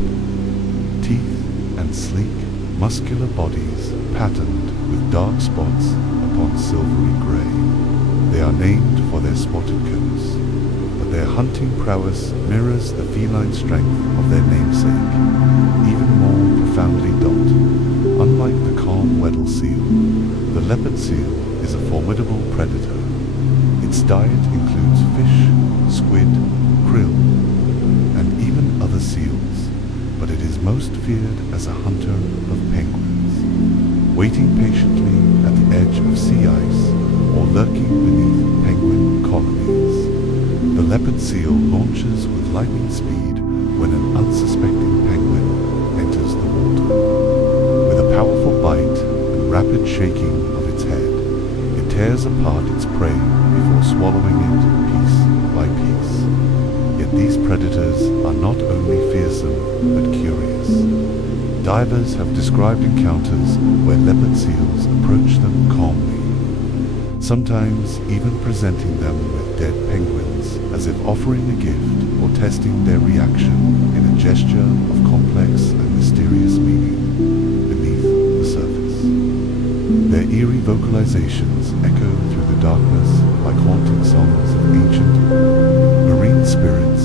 teeth, and sleek, muscular bodies patterned with dark spots upon silvery gray. They are named for their spotted coats, but their hunting prowess mirrors the feline strength of their namesake, even more profoundly dot. Unlike the calm Weddell seal, the leopard seal is a formidable predator. Its diet includes fish, squid, krill, and even other seals, but it is most feared as a hunter of penguins, waiting patiently at the edge of sea ice or lurking beneath penguin colonies. The leopard seal launches with lightning speed when an unsuspecting penguin enters the water. With a powerful bite and rapid shaking of its head, it tears apart its prey before swallowing it piece by piece. Yet these predators are not only fearsome but curious. Divers have described encounters where leopard seals approach them calmly, sometimes even presenting them with dead penguins as if offering a gift or testing their reaction in a gesture of complex and mysterious meaning beneath the surface. Their eerie vocalizations echo through the darkness like haunting songs of ancient marine spirits,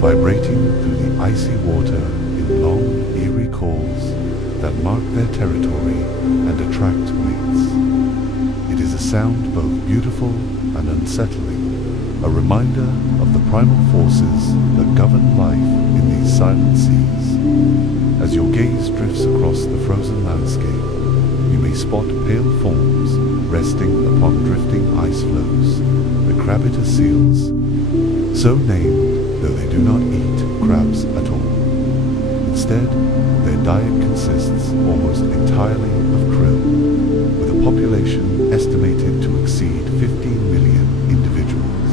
vibrating through the icy water in long, eerie calls that mark their territory and attract mates. It is a sound both beautiful and unsettling, a reminder of the primal forces that govern life in these silent seas. As your gaze drifts across the frozen landscape, you may spot pale forms resting upon drifting ice floes, the crabiter seals, so named though they do not eat crabs at all. Instead, their diet consists almost entirely of krill, with a population estimated to exceed 15 million individuals.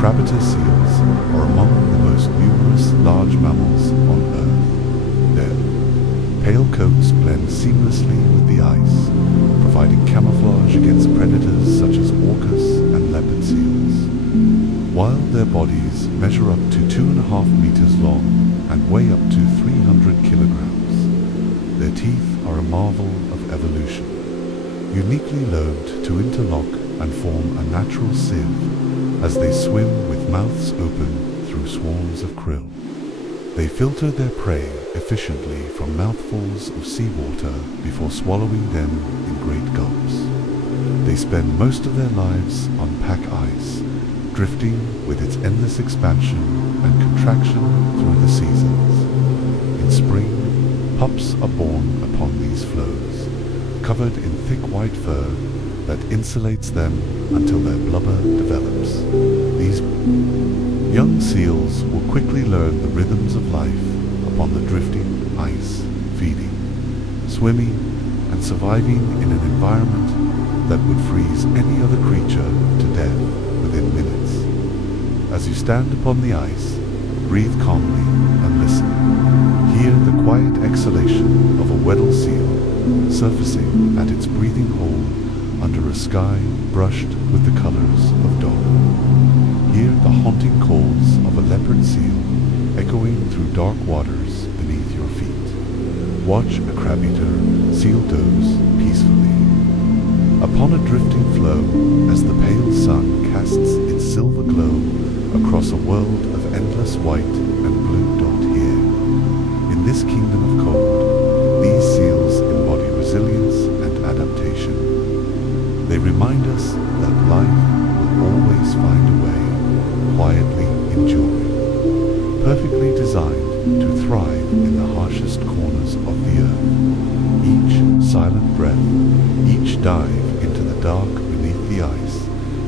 Crabiter seals are among the most numerous large mammals on Earth. Their pale coats blend seamlessly with the ice, providing camouflage against predators such as orcas and leopard seals. While their bodies measure up to 2.5 meters long and weigh up to 300 kilograms, their teeth are a marvel of evolution, uniquely lobed to interlock and form a natural sieve as they swim with mouths open through swarms of krill. They filter their prey efficiently from mouthfuls of seawater before swallowing them in great gulps. They spend most of their lives on pack ice, drifting with its endless expansion and contraction through the seasons. In spring, pups are born upon these floes, covered in thick white fur that insulates them until their blubber develops. These young seals will quickly learn the rhythms of life upon the drifting ice, feeding, swimming, and surviving in an environment that would freeze any other creature to death within minutes. As you stand upon the ice, breathe calmly and listen. Hear the quiet exhalation of a Weddell seal surfacing at its breathing hole under a sky brushed with the colors of dawn. Hear the haunting calls of a leopard seal echoing through dark waters beneath your feet. Watch a crab-eater seal doze peacefully upon a drifting floe as the pale sun casts its silver glow across a world of endless white and blue dot here. In this kingdom of cold, these seals embody resilience and adaptation. They remind us that life will always find a way, quietly enduring, perfectly designed to thrive in the harshest corners of the earth. Each silent breath, each dive into the dark beneath the ice,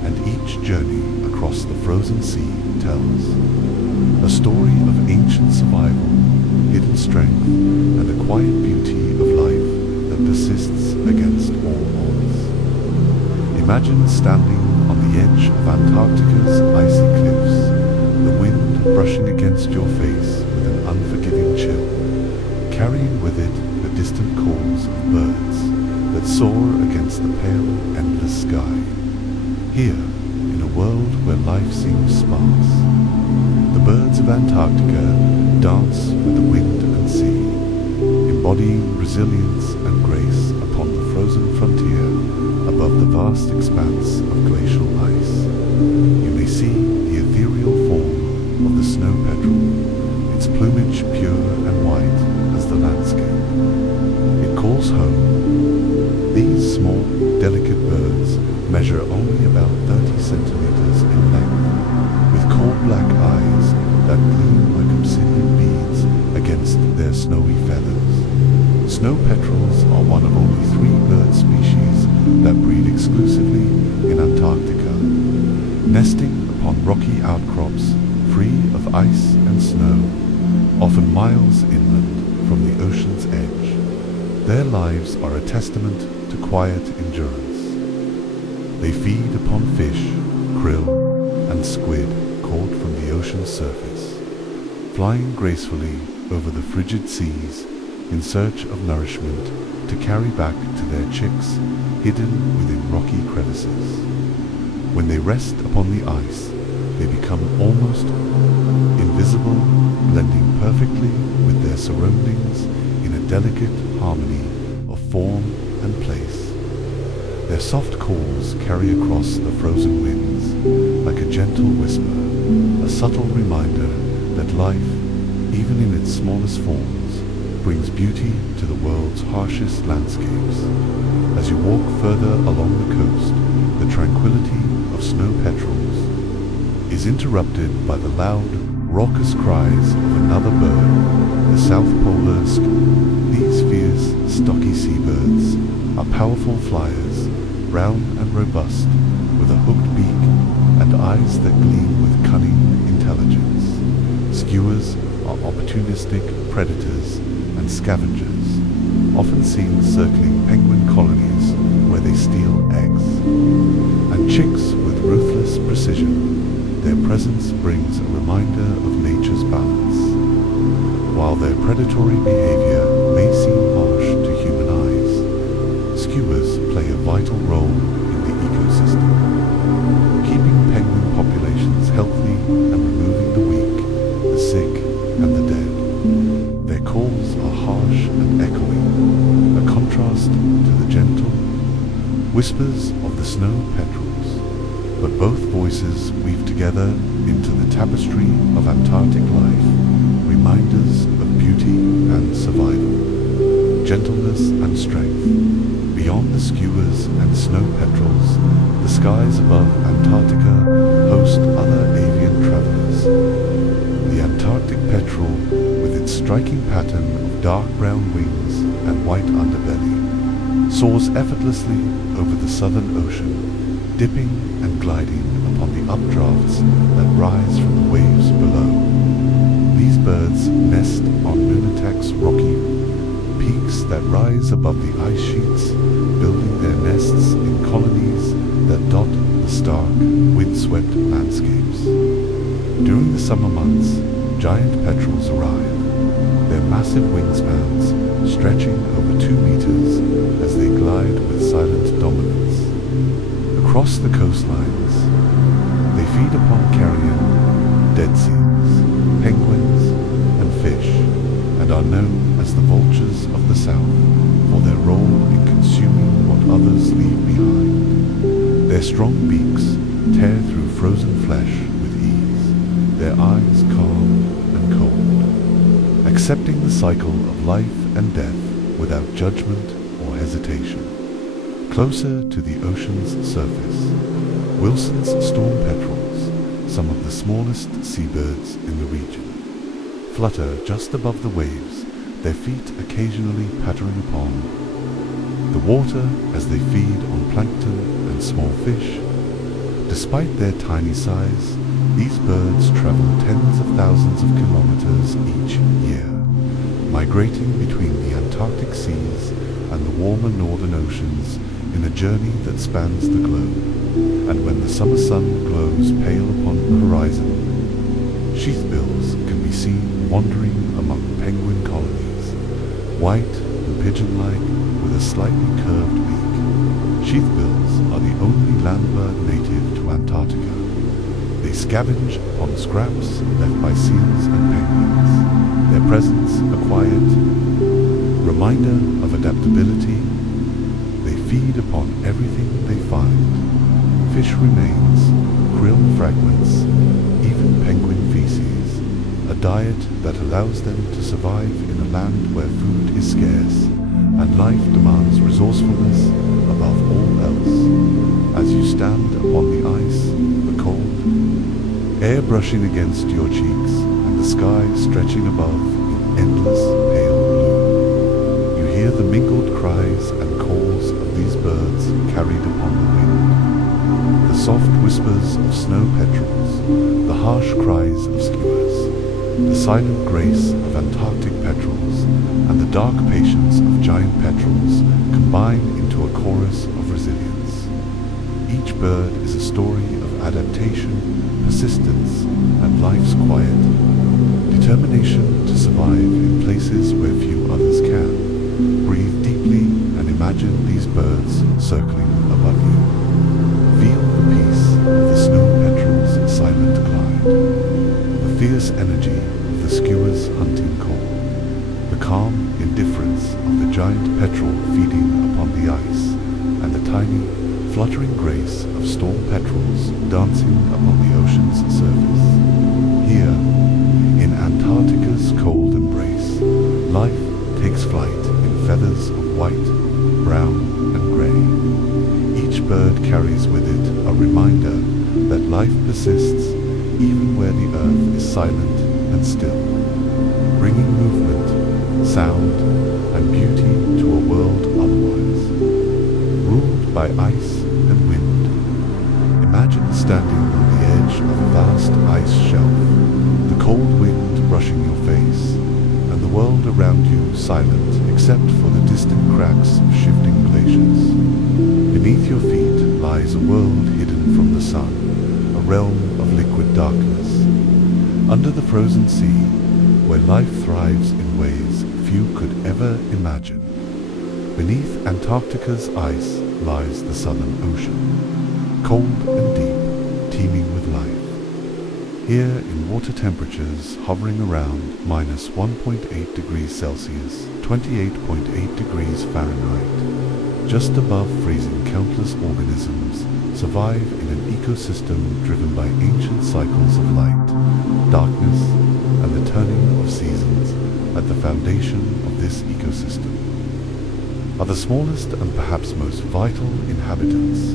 and each journey across the frozen sea tells a story of ancient survival, hidden strength, and the quiet beauty of life that persists against all odds. Imagine standing on the edge of Antarctica's icy cliffs, the wind brushing against your face with an unforgiving chill, carrying with it the distant calls of birds that soar against the pale, endless sky. Here, in a world where life seems sparse, the birds of Antarctica dance with the wind and sea, embodying resilience and grace upon the frozen frontier above the vast expanse of glacial ice. You may see the ethereal form of the snow petrel, its plumage pure and white as the landscape. It calls home. These small, delicate birds measure only about 30 centimeters in length, with coal black eyes that gleam like obsidian beads against their snowy feathers. Snow petrels are one of only 3 bird species that breed exclusively in Antarctica, nesting upon rocky outcrops free of ice and snow, often miles inland from the ocean's edge. Their lives are a testament to quiet endurance. They feed upon fish, krill, and squid caught from the ocean's surface, flying gracefully over the frigid seas in search of nourishment to carry back to their chicks hidden within rocky crevices. When they rest upon the ice, they become almost invisible, blending perfectly with their surroundings in a delicate harmony of form and place. Their soft calls carry across the frozen winds like a gentle whisper, a subtle reminder that life, even in its smallest forms, brings beauty to the world's harshest landscapes. As you walk further along the coast, the tranquility of snow petrels is interrupted by the loud, raucous cries of another bird, the South Polar skua. These fierce, stocky seabirds are powerful flyers, brown and robust, with a hooked beak and eyes that gleam with cunning intelligence. Skuas are opportunistic predators and scavengers, often seen circling penguin colonies where they steal eggs. And chicks with ruthless precision, their presence brings a reminder of nature's balance. While their predatory behavior may seem harsh to human eyes, skuas play a vital role in the ecosystem, keeping penguin populations healthy and removing the weak, the sick, and the dead. Their calls are harsh and echoing, a contrast to the gentle whispers of the snow petrels. but both voices weave together into the tapestry of Antarctic life, reminders of beauty and survival, gentleness and strength. Beyond the skuas and snow petrels, the skies above Antarctica host other avian travelers. The Antarctic petrel, with its striking pattern of dark brown wings and white underbelly, soars effortlessly over the southern ocean, dipping and gliding upon the updrafts that rise from the waves below. These birds nest on Nunatak's rocky peaks that rise above the ice sheets, building their nests in colonies that dot the stark, windswept landscapes. During the summer months, giant petrels arrive, their massive wingspans stretching over 2 meters as they glide with silent dominance. Across the coastlines, they feed upon carrion, dead seals, penguins, and fish, and are known as the vultures of the south for their role in consuming what others leave behind. Their strong beaks tear through frozen flesh with ease, their eyes calm and cold, accepting the cycle of life and death without judgment or hesitation. Closer to the ocean's surface, Wilson's storm petrels, some of the smallest seabirds in the region, flutter just above the waves, their feet occasionally pattering upon the water as they feed on plankton and small fish. Despite their tiny size, these birds travel tens of thousands of kilometers each year, migrating between the Antarctic seas and the warmer northern oceans in a journey that spans the globe. And when the summer sun glows pale upon the horizon, sheathbills can be seen wandering among penguin colonies, white and pigeon-like with a slightly curved beak. Sheathbills are the only land bird native to Antarctica. They scavenge upon scraps left by seals and penguins, their presence a quiet reminder of adaptability. They feed upon everything they find: fish remains, krill fragments, even penguin feces, a diet that allows them to survive in a land where food is scarce and life demands resourcefulness above all else. As you stand upon the ice, the cold air brushing against your cheeks and the sky stretching above in endless pale blue, you hear the mingled cries and calls of these birds carried upon the wind, the soft whispers of snow petrels, the harsh cries of skuas, the silent grace of Antarctic petrels, and the dark patience of giant petrels combine into a chorus of resilience. Each bird is a story of adaptation, persistence, and life's quiet determination to survive in places where few others can. Breathe deeply and imagine these birds circling above you. Feel the peace of the snow petrel's silent glide, the fierce energy of the skua's hunting call, the calm indifference of the giant petrel feeding upon the ice, and the tiny, fluttering grace of storm petrels dancing upon the ocean's surface. Here, in Antarctica's cold embrace, life takes flight in feathers of white, brown, and grey. Each bird carries with it a reminder that life persists even where the earth is silent and still, bringing movement, sound, and beauty to a world otherwise ruled by ice and wind. Imagine standing on the edge of a vast ice shelf, the cold wind brushing your face, and the world around you silent except for the distant cracks of shifting glaciers. Beneath your feet lies a world hidden from the sun, a realm of liquid darkness. Under the frozen sea, where life thrives in ways few could ever imagine. Beneath Antarctica's ice lies the Southern Ocean, cold and deep, teeming with life. Here in water temperatures hovering around minus 1.8 degrees Celsius, 28.8 degrees Fahrenheit, just above freezing, countless organisms survive in an ecosystem driven by ancient cycles of light, darkness, and the turning of seasons at the foundation of this ecosystem. Are the smallest and perhaps most vital inhabitants,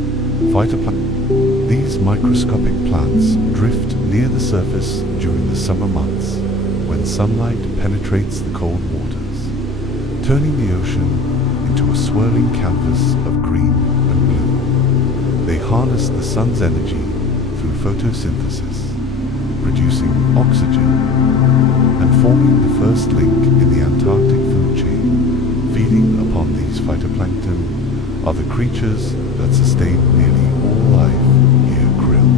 phytoplankton. These microscopic plants drift near the surface during the summer months when sunlight penetrates the cold waters, turning the ocean into a swirling canvas of green and blue. They harness the sun's energy through photosynthesis, producing oxygen and forming the first link in the Antarctic food chain. Feeding upon these phytoplankton are the creatures that sustain nearly all life here, krill.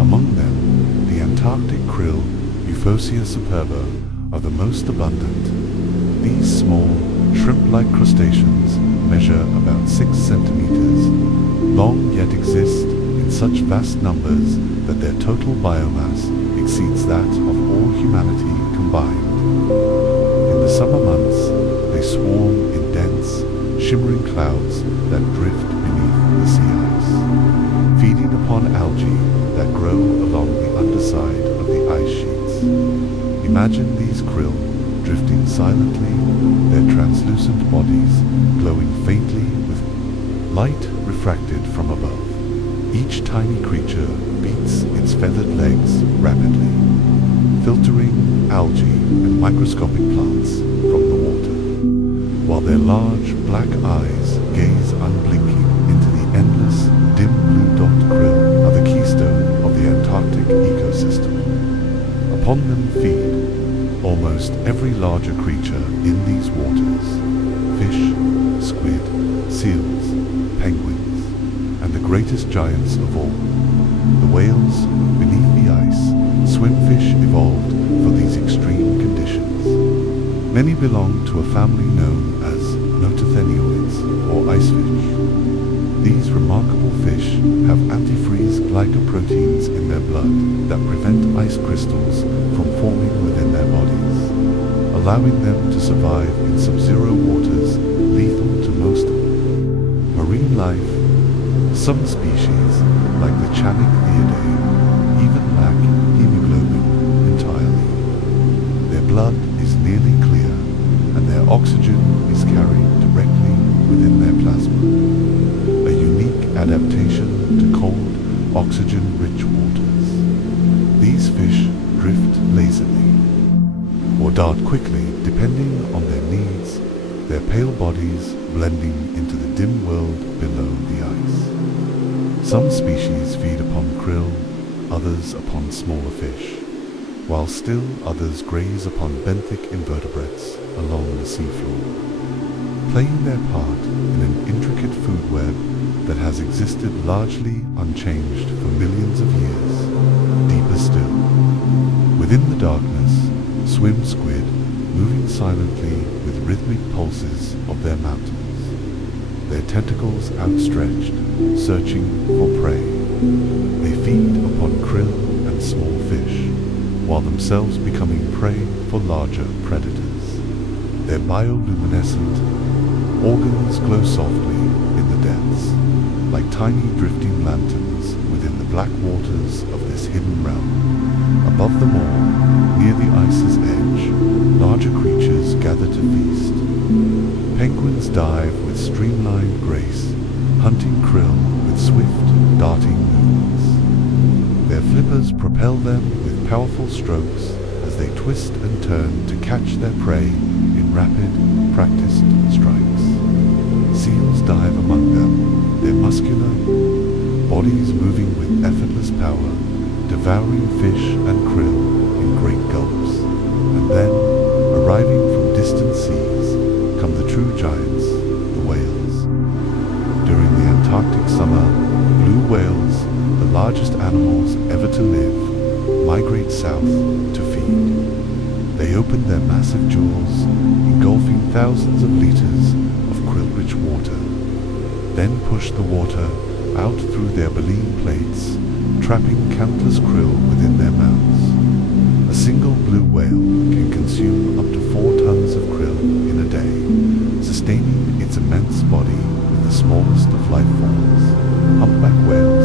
Among them, the Antarctic krill, Euphosia superba, are the most abundant. These small, shrimp-like crustaceans measure about 6 centimeters long, yet exist in such vast numbers that their total biomass exceeds that of all humanity combined. In the summer months, they swarm in dense, shimmering clouds that drift beneath the sea ice, feeding upon algae that grow along the underside of the ice sheets. Imagine these krill drifting silently, their translucent bodies glowing faintly with light refracted from above. Each tiny creature beats its feathered legs rapidly, filtering algae and microscopic plants from the water, while their large black eyes gaze unblinking into the endless dim blue dot. Krill are the keystone of the Antarctic ecosystem. Upon them feed almost every larger creature in these waters: fish, squid, seals, penguins, and the greatest giants of all, the whales. Beneath the ice, swimfish evolved for these extreme conditions. Many belong to a family known as notothenioids, or ice fish. These remarkable fish have antifreeze glycoproteins in their blood that prevent ice crystals from forming within their bodies, allowing them to survive in sub-zero waters lethal to most marine life. Some species, like the Channictheidae, even lack hemoglobin entirely. Their blood is nearly clear, and their oxygen is carried directly within their plasma, a unique adaptation to cold, oxygen-rich waters. These fish drift lazily, or dart quickly depending on their needs, their pale bodies blending into the dim world below the ice. Some species feed upon krill, others upon smaller fish, while still others graze upon benthic invertebrates along the seafloor, playing their part in an intricate food web that has existed largely unchanged for millions of years. Deeper still, within the darkness, swim squid, moving silently with rhythmic pulses of their mountains, their tentacles outstretched, searching for prey. They feed upon krill and small fish, while themselves becoming prey for larger predators. Their bioluminescent organs glow softly in the depths, like tiny drifting lanterns within the black waters of this hidden realm. Above them all, near the ice's edge, larger creatures gather to feast. Penguins dive with streamlined grace, hunting krill with swift, darting movements. Their flippers propel them with powerful strokes as they twist and turn to catch their prey in rapid, practiced strikes. Seals dive among them, their muscular bodies moving with effortless power, devouring fish and krill in great gulps. And then, arriving from distant seas, come the true giants, the whales. During the Antarctic summer, blue whales, the largest animals ever to live, migrate south to feed. They open their massive jaws, engulfing thousands of liters of krill-rich water, then push the water out through their baleen plates, trapping countless krill within their mouths. A single blue whale can consume up to 4 tons of krill in a day, sustaining its immense body with the smallest of life forms. Humpback whales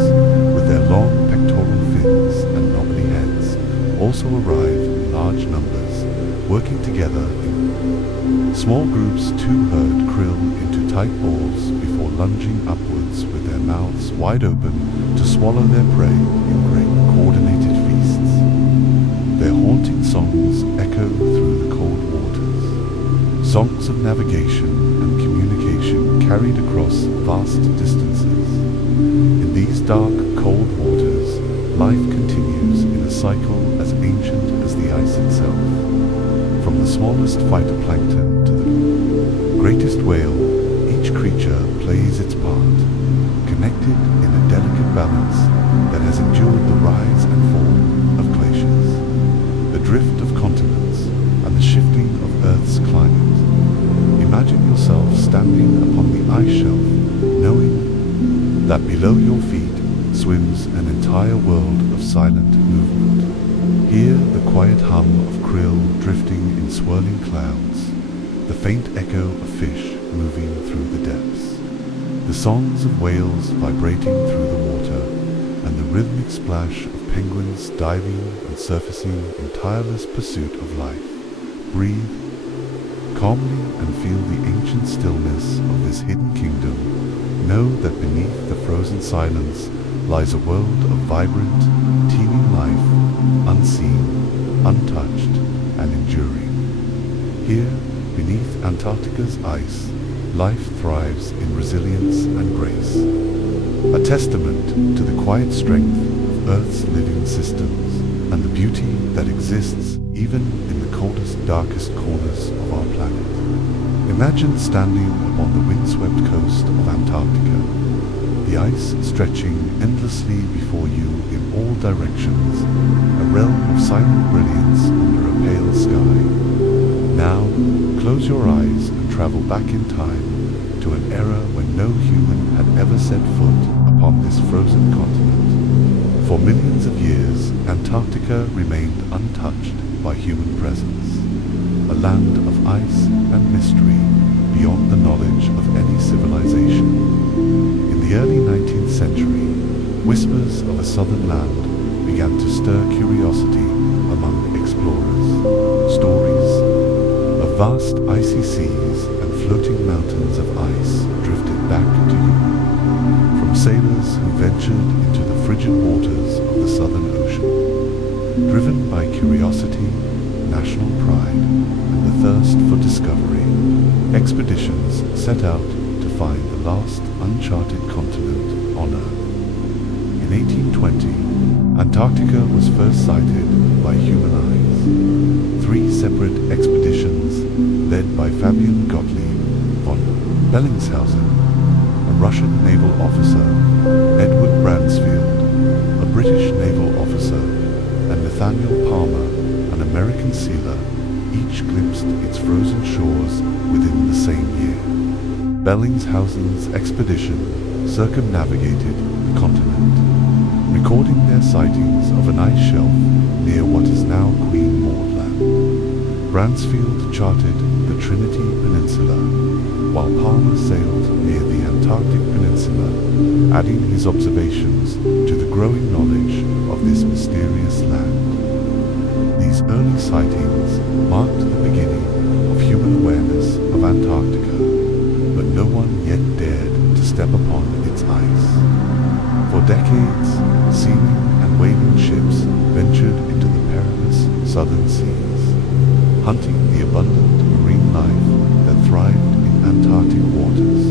working together in small groups too herd krill into tight balls before lunging upwards with their mouths wide open to swallow their prey in great coordinated feasts. Their haunting songs echo through the cold waters, songs of navigation and communication carried across vast distances. In these dark, cold waters, life continues in a cycle as ancient as the ice itself. From the smallest phytoplankton to the greatest whale, each creature plays its part, connected in a delicate balance that has endured the rise and fall of glaciers, the drift of continents, and the shifting of Earth's climate. Imagine yourself standing upon the ice shelf, knowing that below your feet swims an entire world of silent movement. Hear the quiet hum of krill drifting in swirling clouds, the faint echo of fish moving through the depths, the songs of whales vibrating through the water, and the rhythmic splash of penguins diving and surfacing in tireless pursuit of life. Breathe calmly and feel the ancient stillness of this hidden kingdom. Know that beneath the frozen silence lies a world of vibrant, teeming life, unseen, untouched, and enduring. Here, beneath Antarctica's ice, life thrives in resilience and grace, a testament to the quiet strength of Earth's living systems and the beauty that exists even in the coldest, darkest corners of our planet. Imagine standing upon the windswept coast of Antarctica, the ice stretching endlessly before you in all directions, a realm of silent brilliance under a pale sky. Now, close your eyes and travel back in time to an era when no human had ever set foot upon this frozen continent. For millions of years, Antarctica remained untouched by human presence, a land of ice and mystery beyond the knowledge of any civilization. In the early 19th century, whispers of a southern land began to stir curiosity among explorers. Stories of vast icy seas and floating mountains of ice drifted back to Europe, from sailors who ventured into the frigid waters of the Southern Ocean. Driven by curiosity, national pride, and the thirst for discovery, expeditions set out to find the last uncharted continent on Earth. In 1820, Antarctica was first sighted by human eyes. 3 separate expeditions led by Fabian Gottlieb von Bellingshausen, a Russian naval officer, Edward Bransfield, a British naval officer, and Nathaniel Palmer, an American sealer, each glimpsed its frozen shores within the same year. Bellingshausen's expedition circumnavigated the continent, recording their sightings of an ice shelf near what is now Queen Maud Land. Bransfield charted the Trinity Peninsula, while Palmer sailed near the Antarctic Peninsula, adding his observations to the growing knowledge of this mysterious land. These early sightings marked the beginning of human awareness of Antarctica, but no one yet dared to step upon its ice. For decades, sealing and whaling ships ventured into the perilous southern seas, hunting the abundant marine life that thrived in Antarctic waters.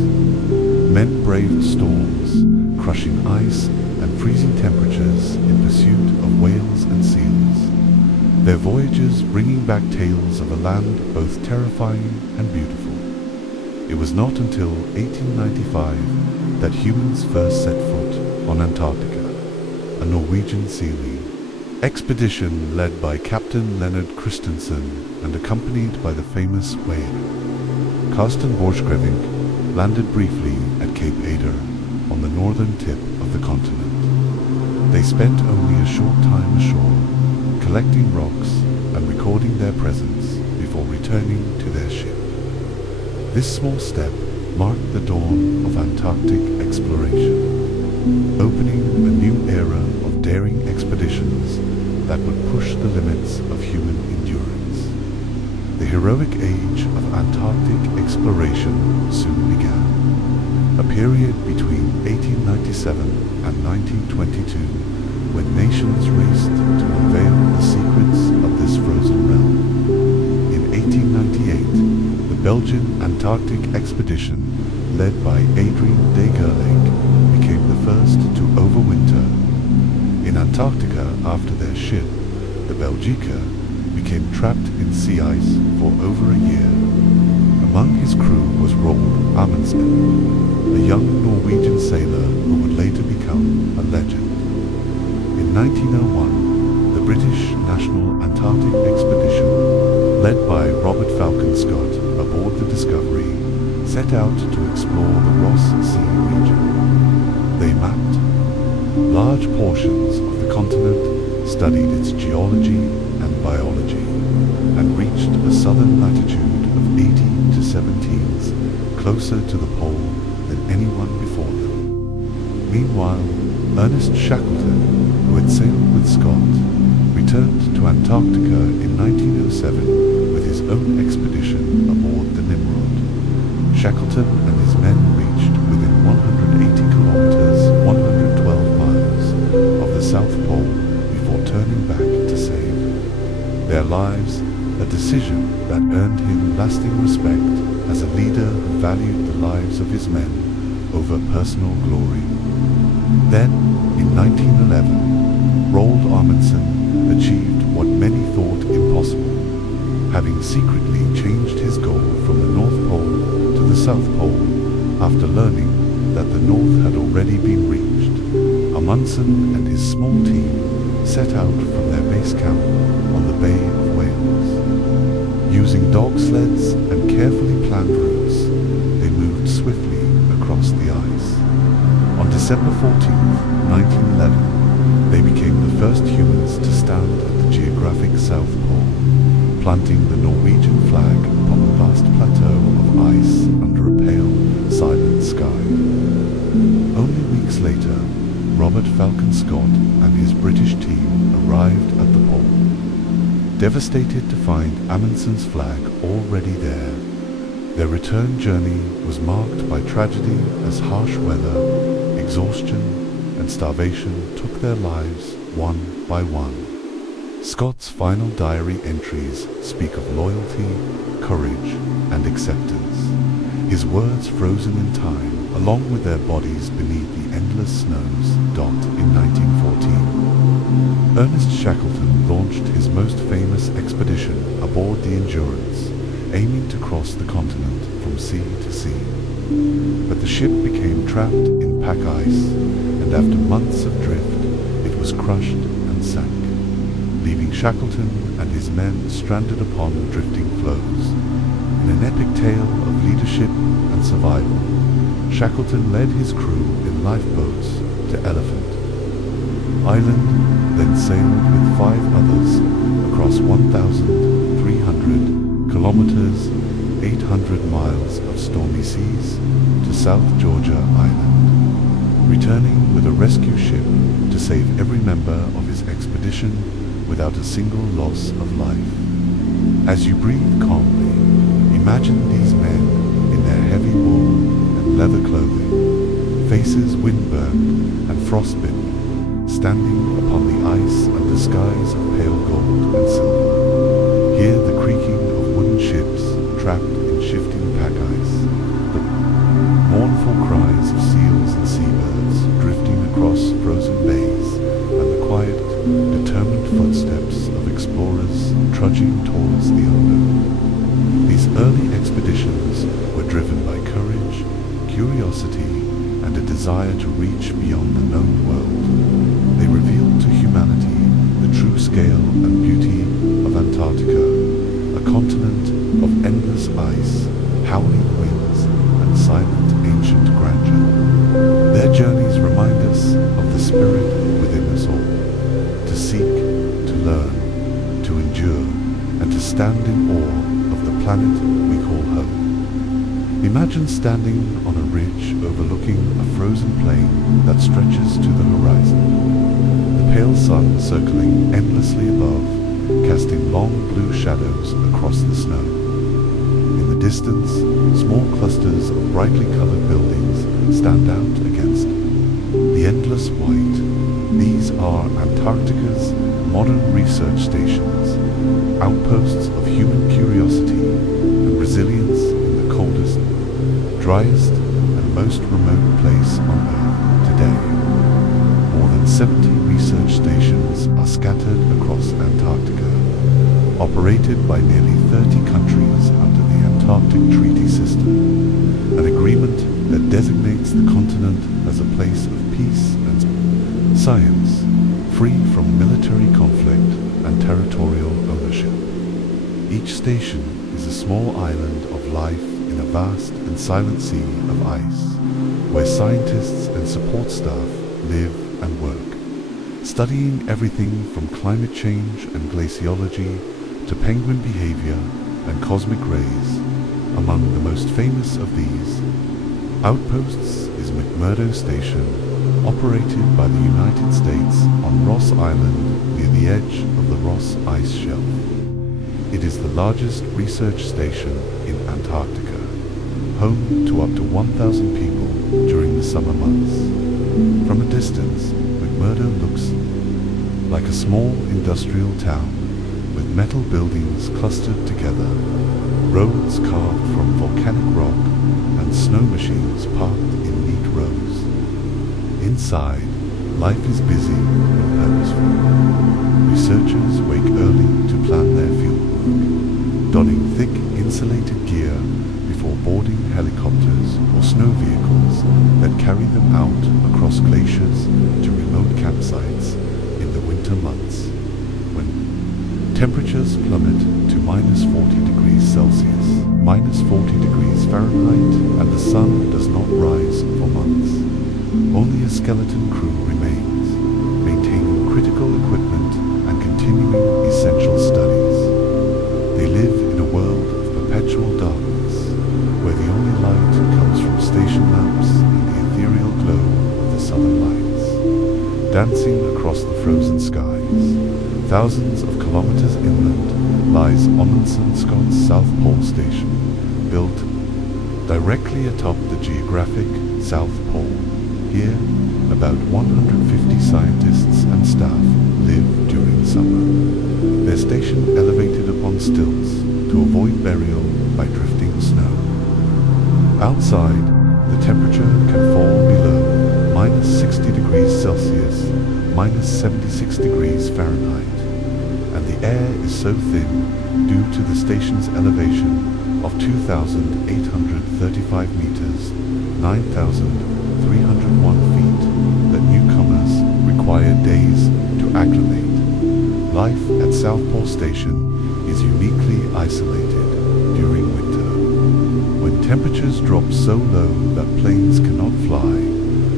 Men braved storms, crushing ice and freezing temperatures in pursuit of whales and seals, their voyages bringing back tales of a land both terrifying and beautiful. It was not until 1895 that humans first set foot on Antarctica, a Norwegian sealing expedition led by Captain Leonard Christensen and accompanied by the famous whaler. Carsten Borchgrevink landed briefly at Cape Adar on the northern tip of the continent. They spent only a short time ashore, collecting rocks and recording their presence before returning to their ship. This small step marked the dawn of Antarctic exploration, opening a new era of daring expeditions that would push the limits of human endurance. The heroic age of Antarctic exploration soon began, a period between 1897 and 1922 when nations raced to unveil the secrets of this frozen realm. In 1898, the Belgian Antarctic expedition, led by Adrien de Gerlache, became the first to overwinter. In Antarctica, after their ship, the Belgica, became trapped in sea ice for over a year. Among his crew was Roald Amundsen, a young Norwegian sailor who would later become a legend. In 1901, the British National Antarctic Expedition, led by Robert Falcon Scott aboard the Discovery, set out to explore the Ross Sea region. They mapped large portions of the continent, studied its geology and biology, and reached a southern latitude of 80 to 17s, closer to the pole than anyone before them. Meanwhile, Ernest Shackleton, who had sailed with Scott, returned to Antarctica in 1907 with his own expedition aboard the Nimrod. Shackleton and his men reached within 180 kilometers, 112 miles, of the South Pole before turning back to save their lives, a decision that earned him lasting respect as a leader who valued the lives of his men over personal glory. Then, in 1911, Roald Amundsen achieved what many thought impossible, having secretly changed his goal from the North Pole to the South Pole after learning that the North had already been reached. Amundsen and his small team set out from their base camp on the Bay of Wales. Using dog sleds and carefully planned routes, they moved swiftly across the ice. On December 14, 1911, they became the first humans to stand at the geographic South Pole, planting the Norwegian flag upon the vast plateau of ice under a pale, silent sky. Only weeks later, Robert Falcon Scott and his British team arrived at the pole. Devastated to find Amundsen's flag already there, their return journey was marked by tragedy as harsh weather, exhaustion, and starvation took their lives one by one. Scott's final diary entries speak of loyalty, courage, and acceptance, his words frozen in time along with their bodies beneath the endless snows dot in 1914. Ernest Shackleton launched his most famous expedition aboard the Endurance, aiming to cross the continent from sea to sea. But the ship became trapped in pack ice, and after months of drift, it was crushed and sank, leaving Shackleton and his men stranded upon drifting floes. In an epic tale of leadership and survival, Shackleton led his crew in lifeboats to Elephant Island, then sailed with 5 others across 1,300 kilometers, 800 miles of stormy seas to South Georgia Island, returning with a rescue ship to save every member of his expedition without a single loss of life. As you breathe calmly, imagine these men in their heavy wool and leather clothing, faces windburned and frostbitten, standing upon the ice under skies of pale gold and silver. Hear the creaking of wooden ships trapped in shifting pack ice, the mournful cries of seals and seabirds drifting across frozen bays, and the quiet, determined footsteps of explorers trudging towards the unknown. These early expeditions were driven by courage, curiosity, and a desire to reach beyond the known world. They revealed to humanity the true scale and beauty of Antarctica, a continent of endless ice, howling winds, and silent ancient grandeur. Their journeys remind us of the spirit within us all, to seek, to learn, to endure, and to stand in awe of the planet we call home. Imagine standing on a ridge overlooking a frozen plain that stretches to the horizon, the pale sun circling endlessly above, casting long blue shadows across the snow. In the distance, small clusters of brightly colored buildings stand out against the endless white. These are Antarctica's modern research stations, outposts of human curiosity and resilience in the coldest, driest, and most remote place on Earth today. More than 70 research stations are scattered across Antarctica, operated by nearly 30 countries under the Antarctic Treaty System, an agreement that designates the continent as a place of peace and science, free from military conflict and territorial ownership. Each station is a small island of life in a vast and silent sea of ice, where scientists and support staff live and work, studying everything from climate change and glaciology to penguin behavior and cosmic rays. Among the most famous of these outposts is McMurdo Station, operated by the United States on Ross Island near the edge of the Ross Ice Shelf. It is the largest research station in Antarctica, home to up to 1,000 people during the summer months. From a distance, McMurdo looks like a small industrial town with metal buildings clustered together, roads carved from volcanic rock, and snow machines parked in neat rows. Inside, life is busy and purposeful. Researchers wake early to plan their fieldwork, donning thick insulated gear before boarding helicopters or snow vehicles that carry them out across glaciers to remote campsites in the winter months, when temperatures plummet to minus 40 degrees Celsius, minus 40 degrees Fahrenheit, and the sun does not rise for months. Only a skeleton crew remains, maintaining critical equipment and continuing essential studies. They live in a world of perpetual darkness, where the only light comes from station lamps and the ethereal glow of the southern lights. Dancing across the frozen skies, thousands of kilometers inland, lies Amundsen Scott's South Pole Station, built directly atop the geographic South Pole. Here, about 150 scientists and staff live during summer, their station elevated upon stilts to avoid burial by drifting snow. Outside, the temperature can fall below minus 60 degrees Celsius, minus 76 degrees Fahrenheit, and the air is so thin due to the station's elevation of 2,835 meters, 9,301 feet, that newcomers require days to acclimate. Life at South Pole Station is uniquely isolated during winter. When temperatures drop so low that planes cannot fly,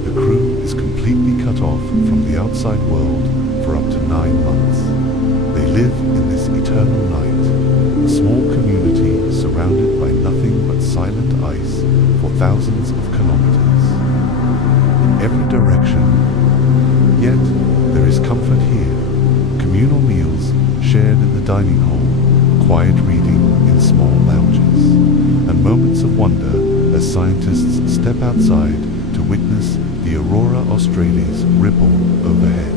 the crew is completely cut off from the outside world for up to 9 months. They live in this eternal night, a small community surrounded by nothing but silent ice for thousands of kilometers in every direction. Yet there is comfort here, communal meals shared in the dining hall, quiet reading in small lounges, and moments of wonder as scientists step outside to witness the aurora australis ripple overhead,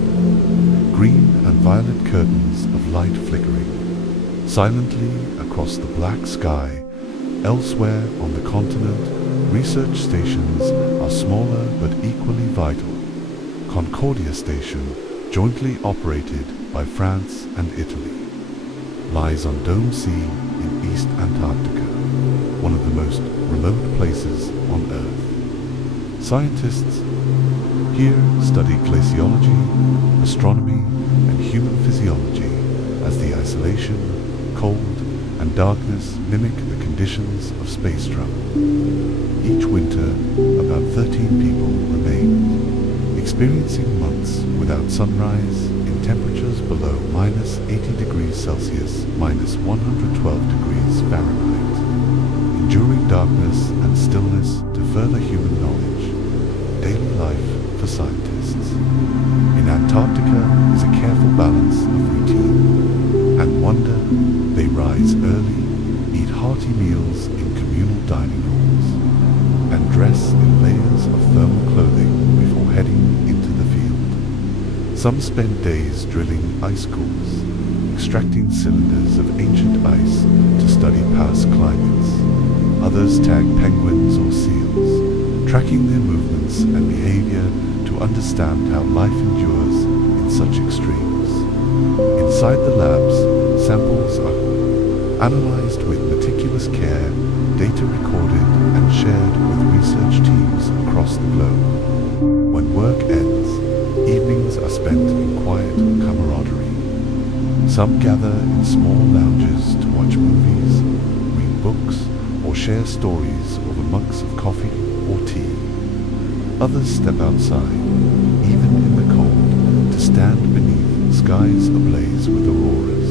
green and violet curtains of light flickering silently across the black sky. Elsewhere on the continent, research stations are smaller but equally vital. Concordia Station, jointly operated by France and Italy, lies on Dome Sea in East Antarctica, one of the most remote places on Earth. Scientists here study glaciology, astronomy, and human physiology as the isolation, cold, and darkness mimic the conditions of space travel. Each winter, about 13 people remain, experiencing months without sunrise in temperatures below minus 80 degrees Celsius, minus 112 degrees Fahrenheit, enduring darkness and stillness to further human knowledge. Daily life for scientists in Antarctica is a careful balance of routine and wonder, they rise early, eat hearty meals in communal dining halls, and dress in layers of thermal clothing before heading into the field. Some spend days drilling ice cores, extracting cylinders of ancient ice to study past climates. Others tag penguins or seals, tracking their movements and behavior to understand how life endures in such extremes. Inside the labs, samples are analyzed with meticulous care, data recorded and shared with research teams across the globe. When work ends, evenings are spent in quiet camaraderie. Some gather in small lounges to watch movies, read books, or share stories over mugs of coffee or tea. Others step outside, even in the cold, to stand beneath skies ablaze with auroras,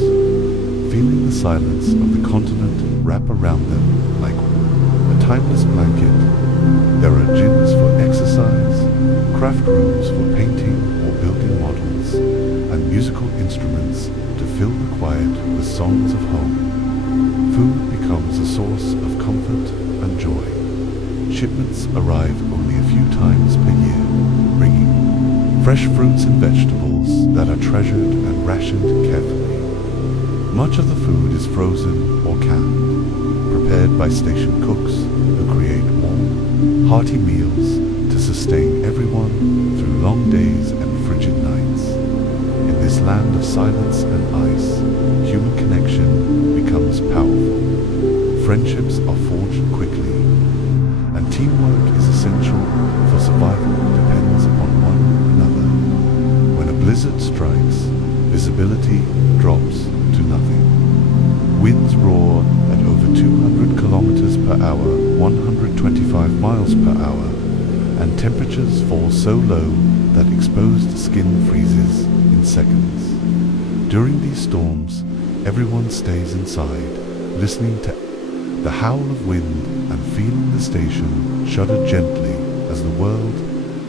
feeling the silence of the continent wrap around them like a timeless blanket. There are gyms for exercise, craft rooms for painting or building models, and musical instruments to fill the quiet with songs of home. Food becomes a source of comfort and joy. Shipments arrive only a few times per year, bringing fresh fruits and vegetables that are treasured and rationed carefully. Much of the food is frozen or canned, prepared by station cooks who create warm, hearty meals to sustain everyone through long days and frigid nights. In this land of silence and ice, human connection becomes powerful. Friendships are forged quickly, and teamwork is essential, for survival depends upon one another. When a blizzard strikes, visibility drops to nothing. Winds roar at over 200 kilometers per hour, 125 miles per hour, and temperatures fall so low that exposed skin freezes in seconds. During these storms, everyone stays inside, listening to the howl of wind and feeling the station shudder gently as the world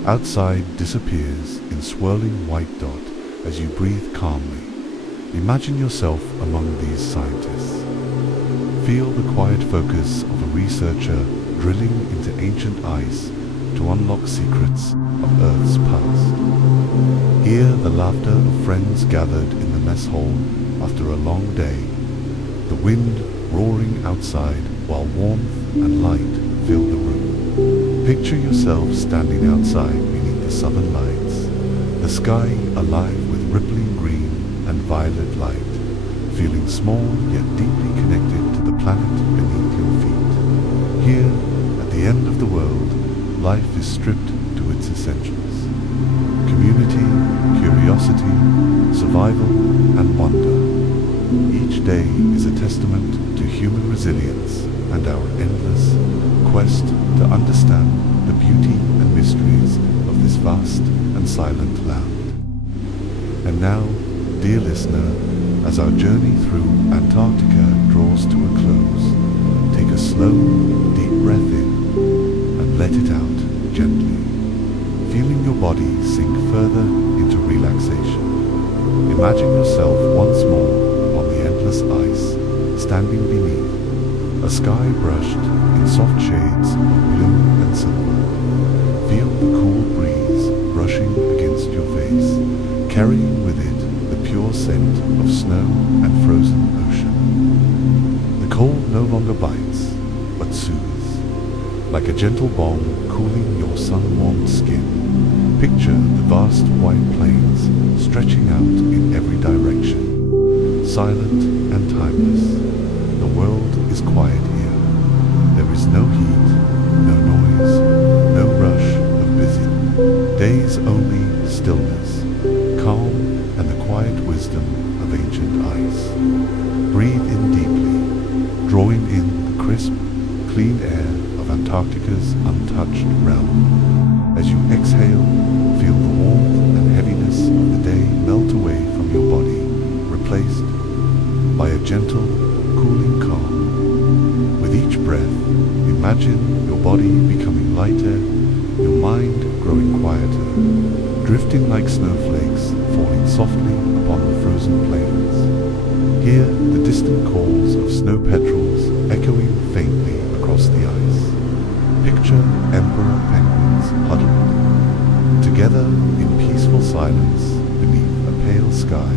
outside disappears in swirling white dot as you breathe calmly. Imagine yourself among these scientists. Feel the quiet focus of a researcher drilling into ancient ice to unlock secrets of Earth's past. Hear the laughter of friends gathered in the mess hall after a long day, the wind roaring outside while warmth and light fill the room. Picture yourself standing outside beneath the southern lights, the sky alive with rippling green and violet light, feeling small yet deeply connected to the planet beneath your feet. Here, at the end of the world, life is stripped to its essentials. Community, curiosity, survival, and wonder. Each day is a testament to human resilience and our endless quest to understand the beauty and mysteries of this vast and silent land. And now, dear listener, as our journey through Antarctica draws to a close, take a slow, deep breath in and let it out gently, feeling your body sink further into relaxation. Imagine yourself once more upon the endless ice, standing beneath a sky brushed in soft shades of blue and silver. Feel the cool breeze brushing against your face, carrying with it the pure scent of snow and frozen ocean. The cold no longer bites, but soothes, like a gentle balm cooling your sun-warmed skin. Picture the vast white plains stretching out in every direction, silent and timeless. The world is quiet here. There is no heat, no noise, no rush of busy. Days only stillness, calm, and the quiet wisdom of ancient ice. Breathe in deeply, drawing in the crisp, clean air of Antarctica's untouched realm. As you exhale, feel the warmth and heaviness of the day melt away from your body, replaced by a gentle, cooling calm. With each breath, imagine your body becoming lighter, your mind growing quieter, drifting like snowflakes falling softly upon the frozen plains. Hear the distant calls of snow petrels echoing faintly across the ice. Picture emperor penguins huddled together in peaceful silence beneath a pale sky.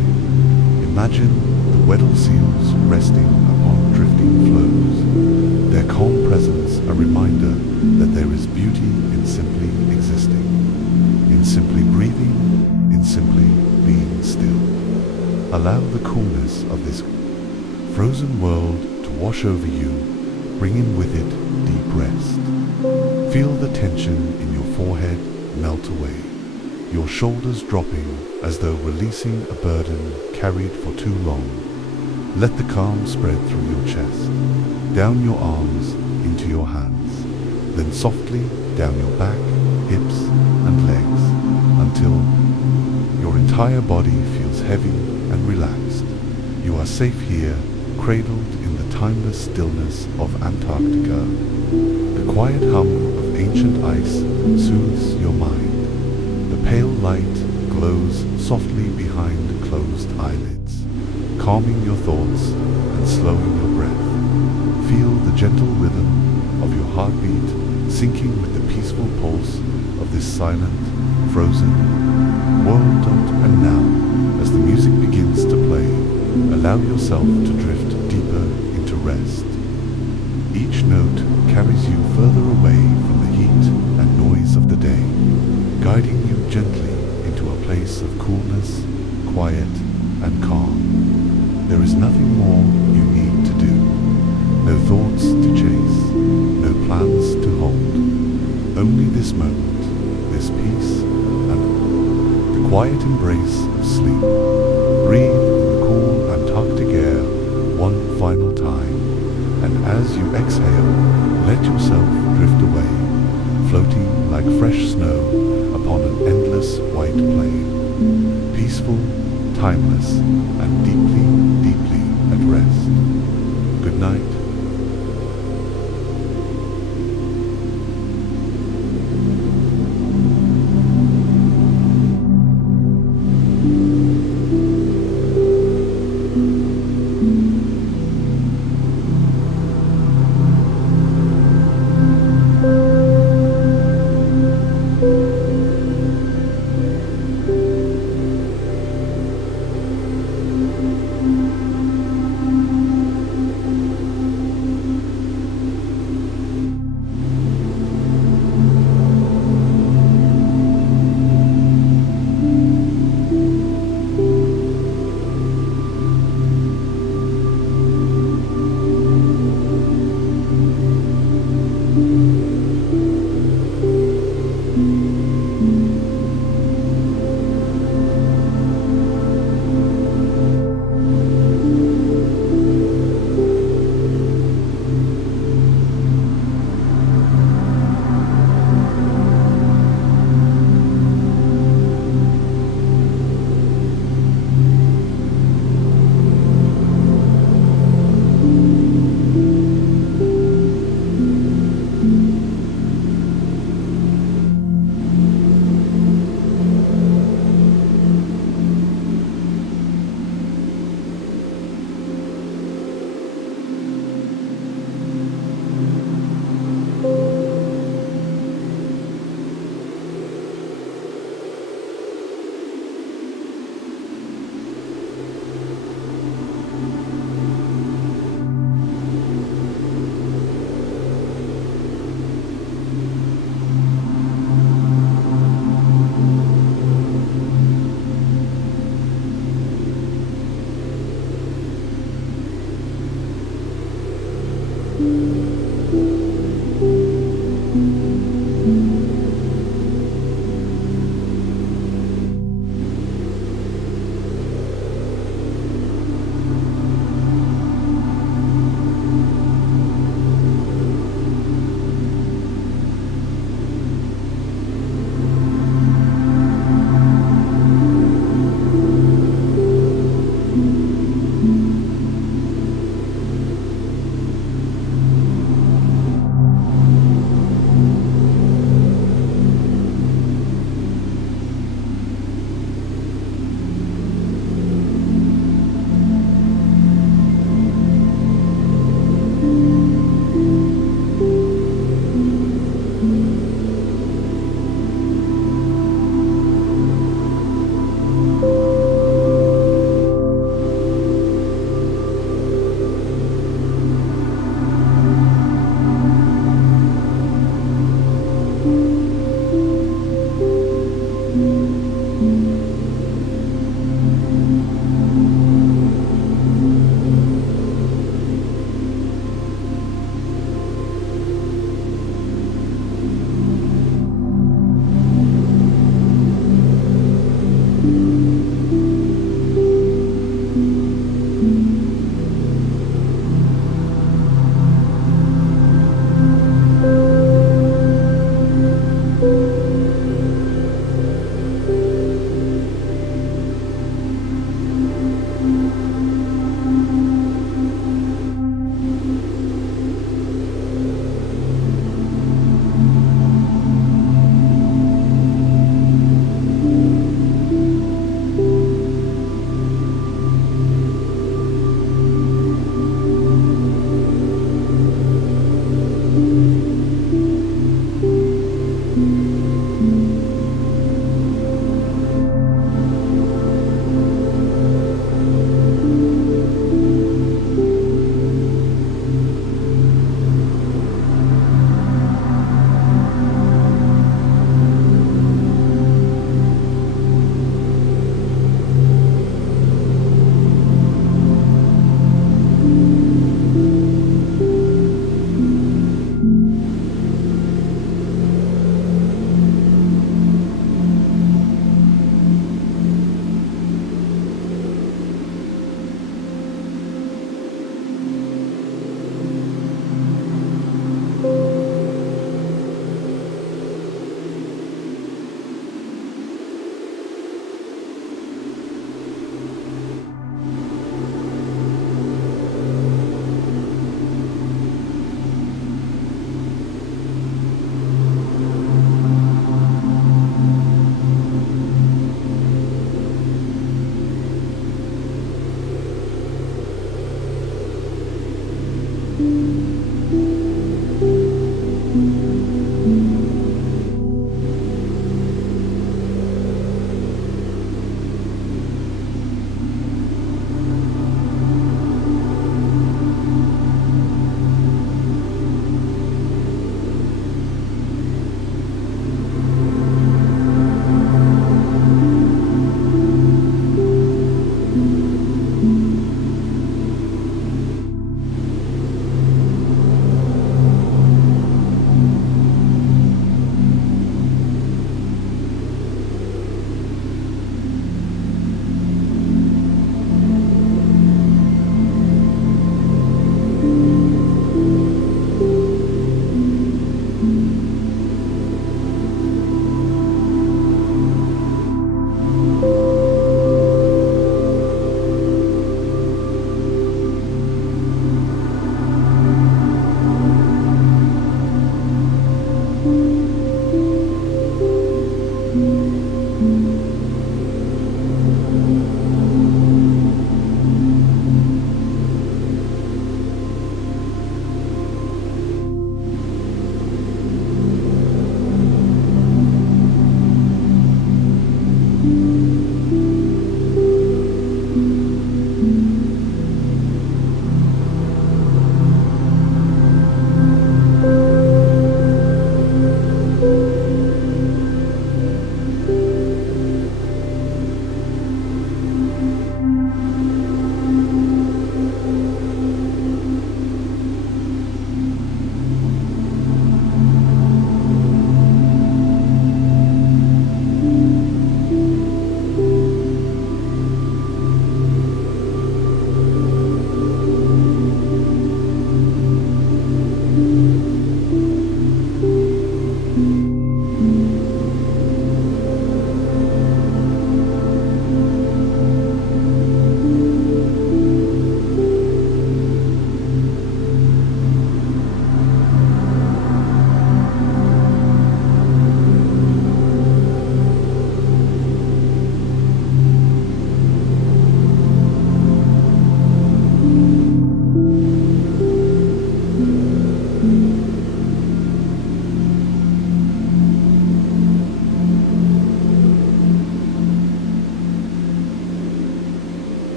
Imagine the Weddell seals resting upon drifting floes, their calm presence a reminder that there is beauty in simply existing, in simply breathing, in simply being still. Allow the coolness of this frozen world to wash over you, bringing with it deep rest. Feel the tension in your forehead melt away, your shoulders dropping as though releasing a burden carried for too long. Let the calm spread through your chest, down your arms into your hands, then softly down your back, hips and legs until your entire body feels heavy and relaxed. You are safe here, cradled in the timeless stillness of Antarctica. The quiet hum of ancient ice soothes your mind. The pale light glows softly behind closed eyelids, calming your thoughts and slowing your breath. Feel the gentle rhythm of your heartbeat syncing with the peaceful pulse of this silent, frozen world. And now, as the music begins to play, allow yourself to drift deeper into rest. Each note carries you further away from the heat and noise of the day, guiding you gently into a place of coolness, quiet, and calm. There is nothing more you need to do, no thoughts to chase, no plans to hold. Only this moment, this peace, and the quiet embrace of sleep. Breathe in the cool Antarctic air one final time, and as you exhale, let yourself drift away, floating like fresh snow upon an endless white plain, peaceful, timeless, and deeply, deeply at rest. Good night.